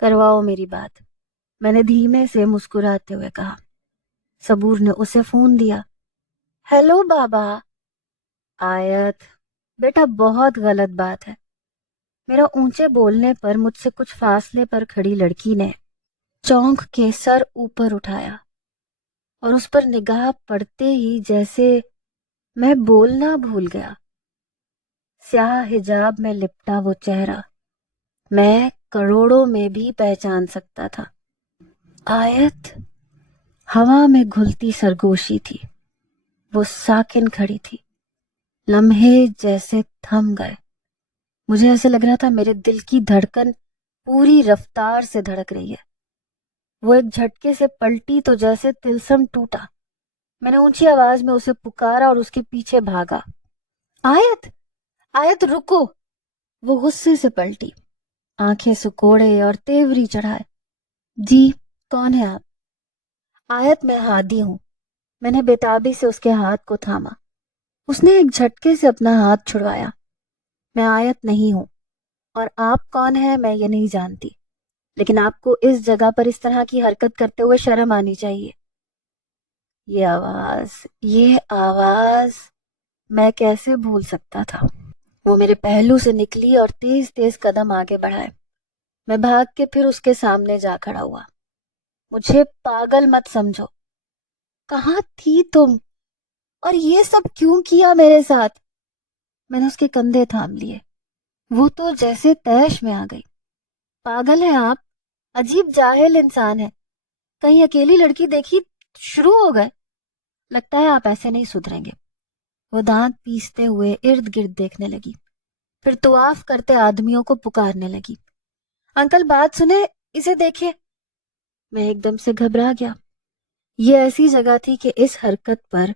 کرواؤ میری بات، میں نے دھیمے سے مسکراتے ہوئے کہا. صبور نے اسے فون دیا. ہیلو بابا. آیت بیٹا بہت غلط بات ہے. میرا اونچے بولنے پر مجھ سے کچھ فاصلے پر کھڑی لڑکی نے چونک کے سر اوپر اٹھایا اور اس پر نگاہ پڑتے ہی جیسے میں بولنا بھول گیا. سیاہ حجاب میں لپٹا وہ چہرہ میں کروڑوں میں بھی پہچان سکتا تھا. آیت ہوا میں گھلتی سرگوشی تھی. وہ ساکن کھڑی تھی. لمحے جیسے تھم گئے. مجھے ایسے لگ رہا تھا میرے دل کی دھڑکن پوری رفتار سے دھڑک رہی ہے. وہ ایک جھٹکے سے پلٹی تو جیسے تلسم ٹوٹا. میں نے اونچی آواز میں اسے پکارا اور اس کے پیچھے بھاگا. آیت آیت رکو. وہ غصے سے پلٹی، آنکھیں سکوڑے اور تیوری چڑھائے. جی کون ہے آپ؟ آیت میں ہادی ہوں. میں نے بےتابی سے اس کے ہاتھ کو تھاما. اس نے ایک جھٹکے سے اپنا ہاتھ چھڑوایا. میں آیت نہیں ہوں، اور آپ کون ہیں میں یہ نہیں جانتی، لیکن آپ کو اس جگہ پر اس طرح کی حرکت کرتے ہوئے شرم آنی چاہیے. یہ آواز میں کیسے بھول سکتا تھا. وہ میرے پہلو سے نکلی اور تیز تیز قدم آگے بڑھائے. میں بھاگ کے پھر اس کے سامنے جا کھڑا ہوا. مجھے پاگل مت سمجھو. کہاں تھی تم؟ اور یہ سب کیوں کیا میرے ساتھ؟ میں نے اس کے کندھے تھام لیے. وہ تو جیسے طیش میں آ گئی. پاگل ہیں آپ، عجیب جاہل انسان ہے. کہیں اکیلی لڑکی دیکھی شروع ہو گئے. لگتا ہے آپ ایسے نہیں سدھریں گے. وہ دانت پیستے ہوئے ارد گرد دیکھنے لگی، پھر طواف کرتے آدمیوں کو پکارنے لگی. انکل بات سنیں، اسے دیکھیں. میں ایک دم سے گھبرا گیا. یہ ایسی جگہ تھی کہ اس حرکت پر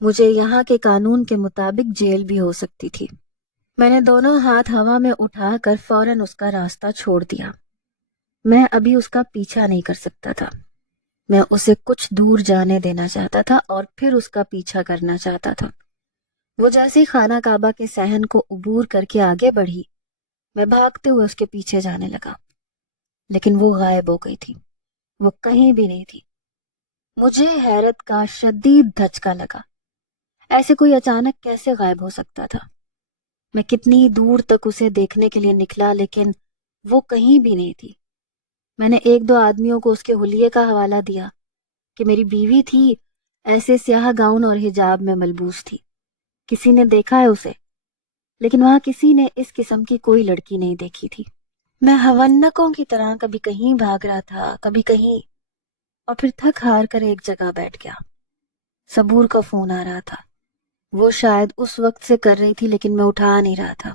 مجھے یہاں کے قانون کے مطابق جیل بھی ہو سکتی تھی. میں نے دونوں ہاتھ ہوا میں اٹھا کر فوراً اس کا راستہ چھوڑ دیا. میں ابھی اس کا پیچھا نہیں کر سکتا تھا. میں اسے کچھ دور جانے دینا چاہتا تھا اور پھر اس کا پیچھا کرنا چاہتا تھا. وہ جیسے خانہ کعبہ کے صحن کو عبور کر کے آگے بڑھی، میں بھاگتے ہوئے اس کے پیچھے جانے لگا. لیکن وہ غائب ہو گئی تھی. وہ کہیں بھی نہیں تھی. مجھے حیرت کا شدید دھچکا لگا. ایسے کوئی اچانک کیسے غائب ہو سکتا تھا؟ میں کتنی دور تک اسے دیکھنے کے لیے نکلا، لیکن وہ کہیں بھی نہیں تھی. میں نے ایک دو آدمیوں کو اس کے حلیے کا حوالہ دیا کہ میری بیوی تھی، ایسے سیاہ گاؤن اور حجاب میں ملبوس تھی. کسی نے دیکھا ہے اسے، لیکن وہاں کسی نے اس قسم کی کوئی لڑکی نہیں دیکھی تھی. میں ہونکوں کی طرح کبھی کہیں بھاگ رہا تھا، کبھی کہیں، اور پھر تھک ہار کر ایک جگہ بیٹھ گیا. صبور کا فون آ رہا تھا. وہ شاید اس وقت سے کر رہی تھی، لیکن میں اٹھا نہیں رہا تھا.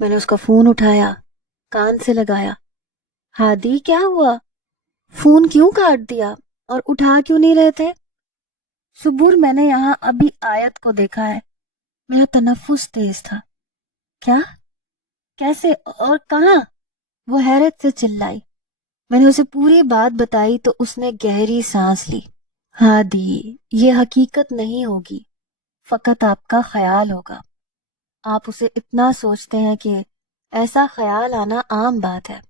میں نے اس کا فون اٹھایا، کان سے لگایا. ہادی کیا ہوا؟ فون کیوں کاٹ دیا اور اٹھا کیوں نہیں رہے تھے؟ صبور میں نے یہاں ابھی آیت کو دیکھا ہے. میرا تنفس تیز تھا. کیا؟ کیسے اور کہاں؟ وہ حیرت سے چلائی. میں نے اسے پوری بات بتائی تو اس نے گہری سانس لی. ہادی یہ حقیقت نہیں ہوگی، فقط آپ کا خیال ہوگا. آپ اسے اتنا سوچتے ہیں کہ ایسا خیال آنا عام بات ہے.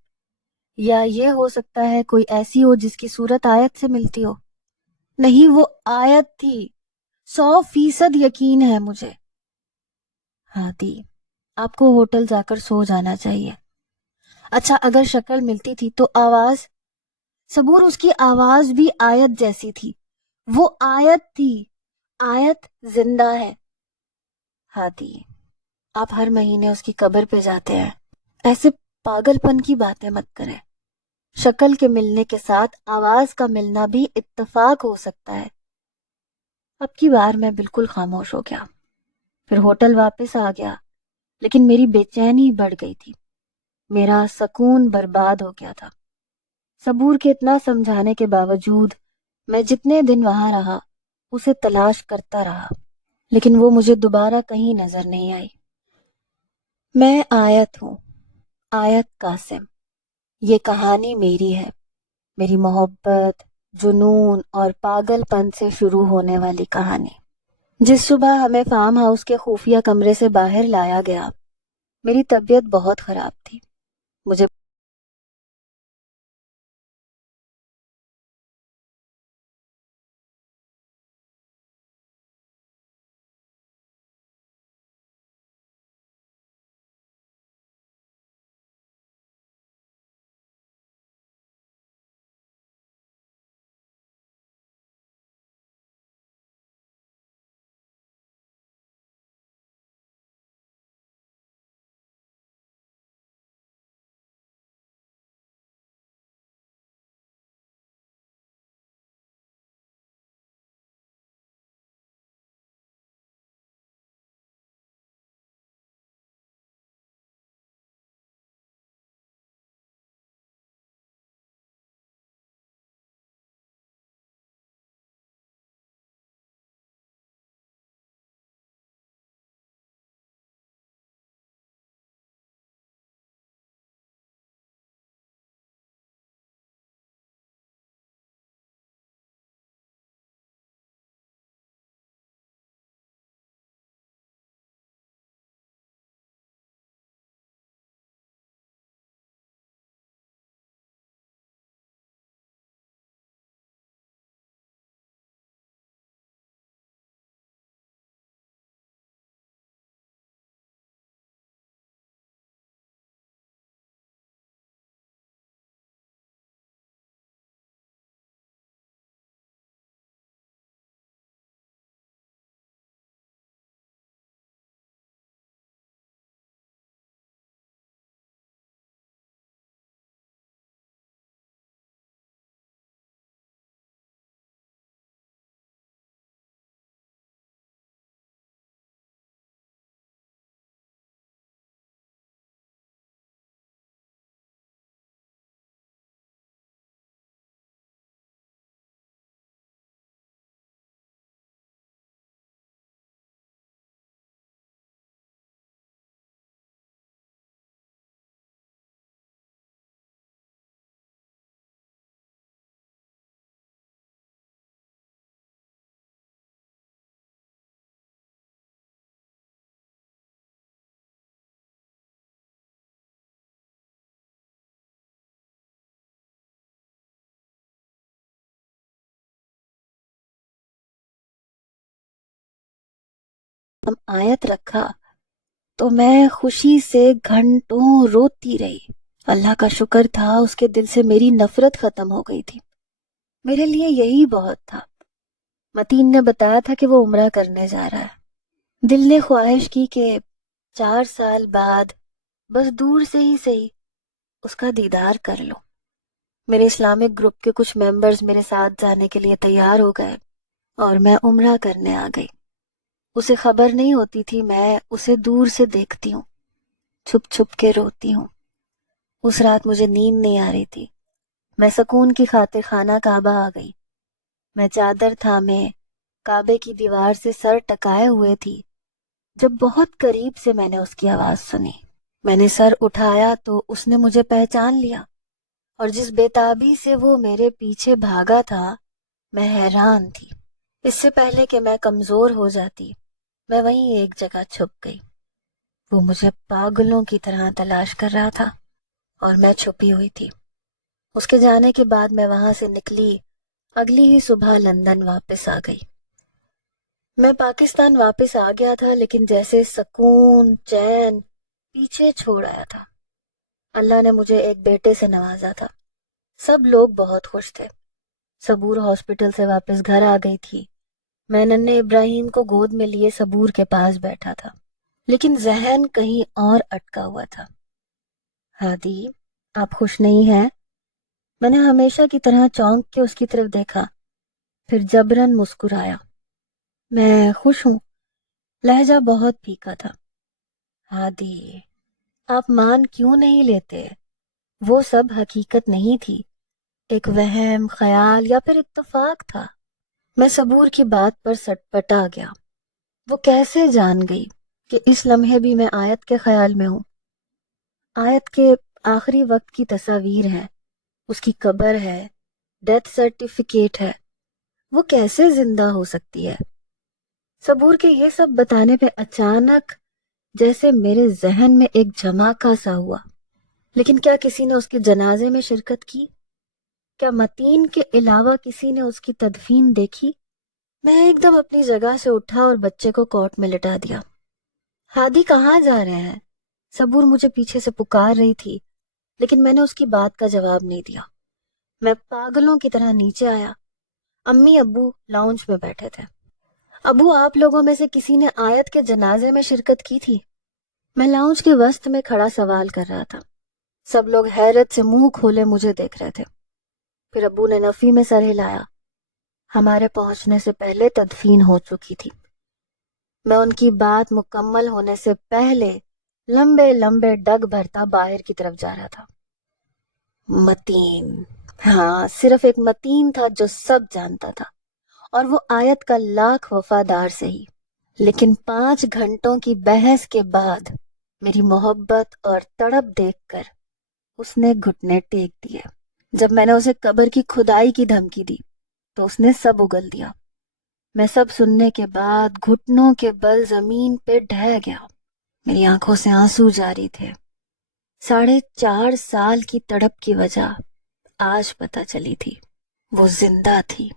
یا یہ ہو سکتا ہے کوئی ایسی ہو جس کی صورت آیت سے ملتی ہو. نہیں، وہ آیت تھی، 100% یقین ہے مجھے. ہادی آپ کو ہوٹل جا کر سو جانا چاہیے. اچھا اگر شکل ملتی تھی تو آواز؟ صبور اس کی آواز بھی آیت جیسی تھی. وہ آیت تھی. آیت زندہ ہے. ہادی آپ ہر مہینے اس کی قبر پہ جاتے ہیں. ایسے پاگل پن کی باتیں مت کریں. شکل کے ملنے کے ساتھ آواز کا ملنا بھی اتفاق ہو سکتا ہے. اب کی بار میں بالکل خاموش ہو گیا. پھر ہوٹل واپس آ گیا، لیکن میری بے چینی بڑھ گئی تھی. میرا سکون برباد ہو گیا تھا. صبور کے اتنا سمجھانے کے باوجود میں جتنے دن وہاں رہا اسے تلاش کرتا رہا، لیکن وہ مجھے دوبارہ کہیں نظر نہیں آئی. میں آیت ہوں، آیت قاسم. یہ کہانی میری ہے. میری محبت، جنون اور پاگل پن سے شروع ہونے والی کہانی۔ جس صبح ہمیں فارم ہاؤس کے خفیہ کمرے سے باہر لایا گیا، میری طبیعت بہت خراب تھی۔ مجھے آیت رکھا تو میں خوشی سے گھنٹوں روتی رہی۔ اللہ کا شکر تھا اس کے دل سے میری نفرت ختم ہو گئی تھی۔ میرے لیے یہی بہت تھا۔ متین نے بتایا تھا کہ وہ عمرہ کرنے جا رہا ہے۔ دل نے خواہش کی کہ 4 سال بعد بس دور سے ہی صحیح اس کا دیدار کر لو۔ میرے اسلامک گروپ کے کچھ ممبرز میرے ساتھ جانے کے لیے تیار ہو گئے اور میں عمرہ کرنے آ گئی۔ اسے خبر نہیں ہوتی تھی میں اسے دور سے دیکھتی ہوں، چھپ چھپ کے روتی ہوں۔ اس رات مجھے نیند نہیں آ رہی تھی۔ میں سکون کی خاطر خانہ کعبہ آ گئی۔ میں چادر تھامے کعبے کی دیوار سے سر ٹکائے ہوئے تھی جب بہت قریب سے میں نے اس کی آواز سنی۔ میں نے سر اٹھایا تو اس نے مجھے پہچان لیا، اور جس بےتابی سے وہ میرے پیچھے بھاگا تھا میں حیران تھی۔ اس سے پہلے کہ میں کمزور ہو جاتی میں وہیں ایک جگہ چھپ گئی۔ وہ مجھے پاگلوں کی طرح تلاش کر رہا تھا اور میں چھپی ہوئی تھی۔ اس کے جانے کے بعد میں وہاں سے نکلی، اگلی ہی صبح لندن واپس آ گئی۔ میں پاکستان واپس آ گیا تھا، لیکن جیسے سکون چین پیچھے چھوڑ آیا تھا۔ اللہ نے مجھے ایک بیٹے سے نوازا تھا۔ سب لوگ بہت خوش تھے۔ صبور ہاسپٹل سے واپس گھر آ گئی تھی۔ میں ننھے ابراہیم کو گود میں لیے صبور کے پاس بیٹھا تھا، لیکن ذہن کہیں اور اٹکا ہوا تھا۔ ہادی، آپ خوش نہیں ہیں؟ میں نے ہمیشہ کی طرح چونک کے اس کی طرف دیکھا، پھر جبراً مسکرایا۔ میں خوش ہوں۔ لہجہ بہت پھیکا تھا۔ ہادی، آپ مان کیوں نہیں لیتے؟ وہ سب حقیقت نہیں تھی، ایک وہم، خیال یا پھر اتفاق تھا۔ میں صبور کی بات پر سٹ پٹا گیا۔ وہ کیسے جان گئی کہ اس لمحے بھی میں آیت کے خیال میں ہوں؟ آیت کے آخری وقت کی تصاویر ہیں، اس کی قبر ہے، ڈیتھ سرٹیفکیٹ ہے، وہ کیسے زندہ ہو سکتی ہے؟ صبور کے یہ سب بتانے پہ اچانک جیسے میرے ذہن میں ایک جھماکا سا ہوا. لیکن کیا کسی نے اس کے جنازے میں شرکت کی؟ کیا متین کے علاوہ کسی نے اس کی تدفین دیکھی؟ میں ایک دم اپنی جگہ سے اٹھا اور بچے کو کوٹ میں لٹا دیا. ہادی کہاں جا رہے ہیں؟ صبور مجھے پیچھے سے پکار رہی تھی، لیکن میں نے اس کی بات کا جواب نہیں دیا. میں پاگلوں کی طرح نیچے آیا. امی ابو لاؤنج میں بیٹھے تھے. ابو، آپ لوگوں میں سے کسی نے آیت کے جنازے میں شرکت کی تھی؟ میں لاؤنج کے وسط میں کھڑا سوال کر رہا تھا. سب لوگ حیرت سے منہ کھولے مجھے دیکھ رہے تھے. پھر ابو نے نفی میں سر ہلایا. ہمارے پہنچنے سے پہلے تدفین ہو چکی تھی. میں ان کی بات مکمل ہونے سے پہلے لمبے لمبے ڈگ بھرتا باہر کی طرف جا رہا تھا. متین، ہاں، صرف ایک متین تھا جو سب جانتا تھا، اور وہ آیت کا لاکھ وفادار سہی. لیکن 5 گھنٹوں کی بحث کے بعد میری محبت اور تڑپ دیکھ کر اس نے گھٹنے ٹیک دیے. جب میں نے اسے قبر کی کھدائی کی دھمکی دی تو اس نے سب اگل دیا. میں سب سننے کے بعد گھٹنوں کے بل زمین پہ ڈھہ گیا. میری آنکھوں سے آنسو جاری تھے. 4.5 سال کی تڑپ کی وجہ آج پتہ چلی تھی. وہ زندہ تھی.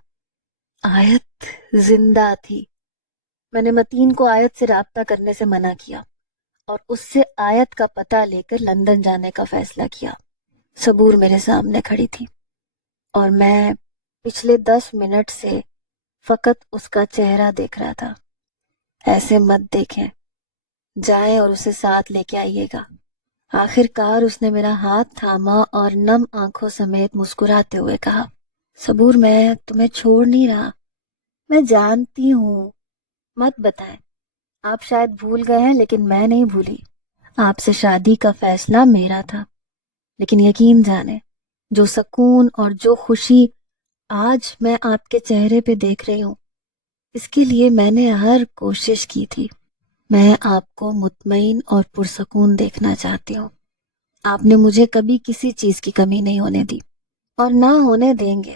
آیت زندہ تھی. میں نے متین کو آیت سے رابطہ کرنے سے منع کیا اور اس سے آیت کا پتہ لے کر لندن جانے کا فیصلہ کیا. صبور میرے سامنے کھڑی تھی اور میں پچھلے 10 منٹ سے فقط اس کا چہرہ دیکھ رہا تھا. ایسے مت دیکھیں، جائیں اور اسے ساتھ لے کے آئیے گا. آخر کار اس نے میرا ہاتھ تھاما اور نم آنکھوں سمیت مسکراتے ہوئے کہا، صبور، میں تمہیں چھوڑ نہیں رہا. میں جانتی ہوں. مت بتائیں. آپ شاید بھول گئے ہیں لیکن میں نہیں بھولی. آپ سے شادی کا فیصلہ میرا تھا. لیکن یقین جانیں، جو سکون اور جو خوشی آج میں آپ کے چہرے پہ دیکھ رہی ہوں، اس کے لیے میں نے ہر کوشش کی تھی. میں آپ کو مطمئن اور پرسکون دیکھنا چاہتی ہوں. آپ نے مجھے کبھی کسی چیز کی کمی نہیں ہونے دی اور نہ ہونے دیں گے.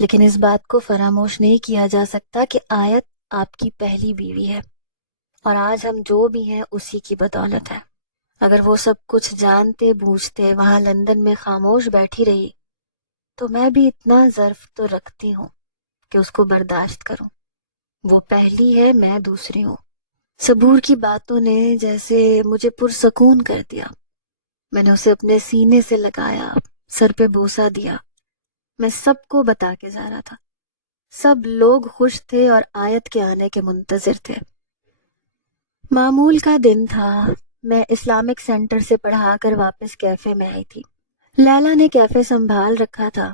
لیکن اس بات کو فراموش نہیں کیا جا سکتا کہ آیت آپ کی پہلی بیوی ہے اور آج ہم جو بھی ہیں اسی کی بدولت ہے. اگر وہ سب کچھ جانتے بوجھتے وہاں لندن میں خاموش بیٹھی رہی تو میں بھی اتنا ظرف تو رکھتی ہوں کہ اس کو برداشت کروں. وہ پہلی ہے، میں دوسری ہوں. صبور کی باتوں نے جیسے مجھے پرسکون کر دیا. میں نے اسے اپنے سینے سے لگایا، سر پہ بوسہ دیا. میں سب کو بتا کے جا رہا تھا. سب لوگ خوش تھے اور آیت کے آنے کے منتظر تھے. معمول کا دن تھا. میں اسلامک سینٹر سے پڑھا کر واپس کیفے میں آئی تھی. لیلا نے کیفے سنبھال رکھا تھا.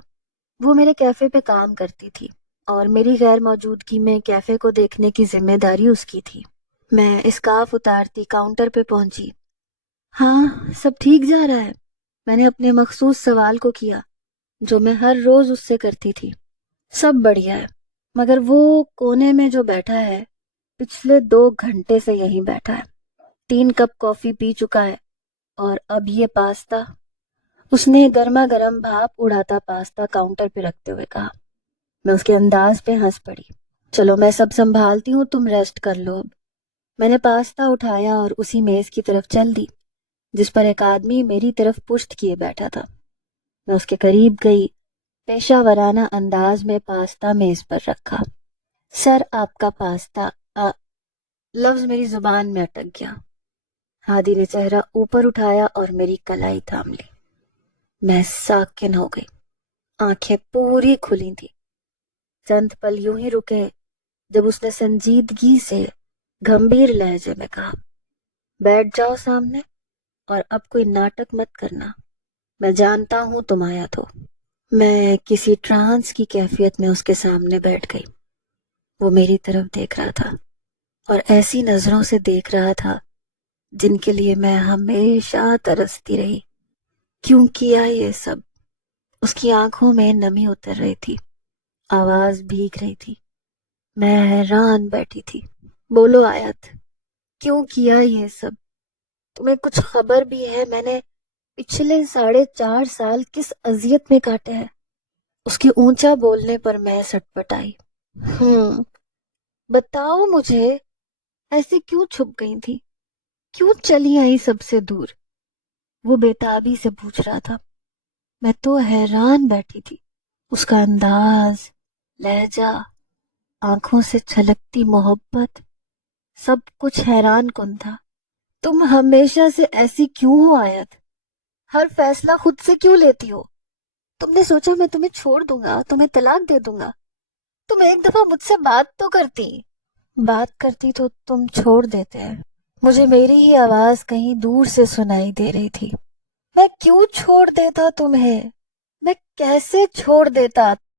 وہ میرے کیفے پہ کام کرتی تھی اور میری غیر موجودگی میں کیفے کو دیکھنے کی ذمہ داری اس کی تھی. میں اسکارف اتارتی کاؤنٹر پہ پہنچی. ہاں، سب ٹھیک جا رہا ہے؟ میں نے اپنے مخصوص سوال کو کیا جو میں ہر روز اس سے کرتی تھی. سب بڑھیا ہے، مگر وہ کونے میں جو بیٹھا ہے پچھلے 2 گھنٹے سے یہیں بیٹھا ہے. 3 کپ کافی پی چکا ہے اور اب یہ پاستا. اس نے گرما گرم بھاپ اڑاتا پاستا کاؤنٹر پہ رکھتے ہوئے کہا. میں اس کے انداز پہ ہنس پڑی. چلو میں سب سنبھالتی ہوں، تم ریسٹ کر لو اب. میں نے پاستا اٹھایا اور اسی میز کی طرف چل دی جس پر ایک آدمی میری طرف پشت کیے بیٹھا تھا. میں اس کے قریب گئی، پیشہ ورانہ انداز میں پاستا میز پر رکھا. سر، آپ کا پاستا. لفظ میری زبان میں اٹک گیا. ہادی نے چہرہ اوپر اٹھایا اور میری کلائی تھام لی. میں ساکن ہو گئی. آنکھیں پوری کھلی تھی. چند پل یوں ہی رکے جب اس نے سنجیدگی سے گمبھیر لہجے میں کہا، بیٹھ جاؤ سامنے اور اب کوئی ناٹک مت کرنا. میں جانتا ہوں تم آیت ہو. میں کسی ٹرانس کی کیفیت میں اس کے سامنے بیٹھ گئی. وہ میری طرف دیکھ رہا تھا اور ایسی نظروں سے دیکھ رہا تھا جن کے لیے میں ہمیشہ ترستی رہی. کیوں کیا یہ سب؟ اس کی آنکھوں میں نمی اتر رہی تھی، آواز بھیگ رہی تھی. میں حیران بیٹھی تھی. بولو آیت، کیوں کیا یہ سب؟ تمہیں کچھ خبر بھی ہے میں نے پچھلے 4.5 سال کس اذیت میں کاٹے ہیں؟ اس کے اونچا بولنے پر میں سٹپٹائی. بتاؤ مجھے، ایسے کیوں چھپ گئی تھی؟ کیوں چلی آئی سب سے دور؟ وہ بےتابی سے پوچھ رہا تھا. میں تو حیران بیٹھی تھی. اس کا انداز، لہجہ، آنکھوں سے چھلکتی محبت، سب کچھ حیران کن تھا. تم ہمیشہ سے ایسی کیوں ہو آیت؟ ہر فیصلہ خود سے کیوں لیتی ہو؟ تم نے سوچا میں تمہیں چھوڑ دوں گا، تمہیں طلاق دے دوں گا؟ تم ایک دفعہ مجھ سے بات تو کرتی. بات کرتی تو تم چھوڑ دیتے. مجھے میری ہی آواز کہیں دور سے سنائی دے رہی تھی. میں کیوں چھوڑ دیتا تمہیں؟ میں کیسے چھوڑ دیتا؟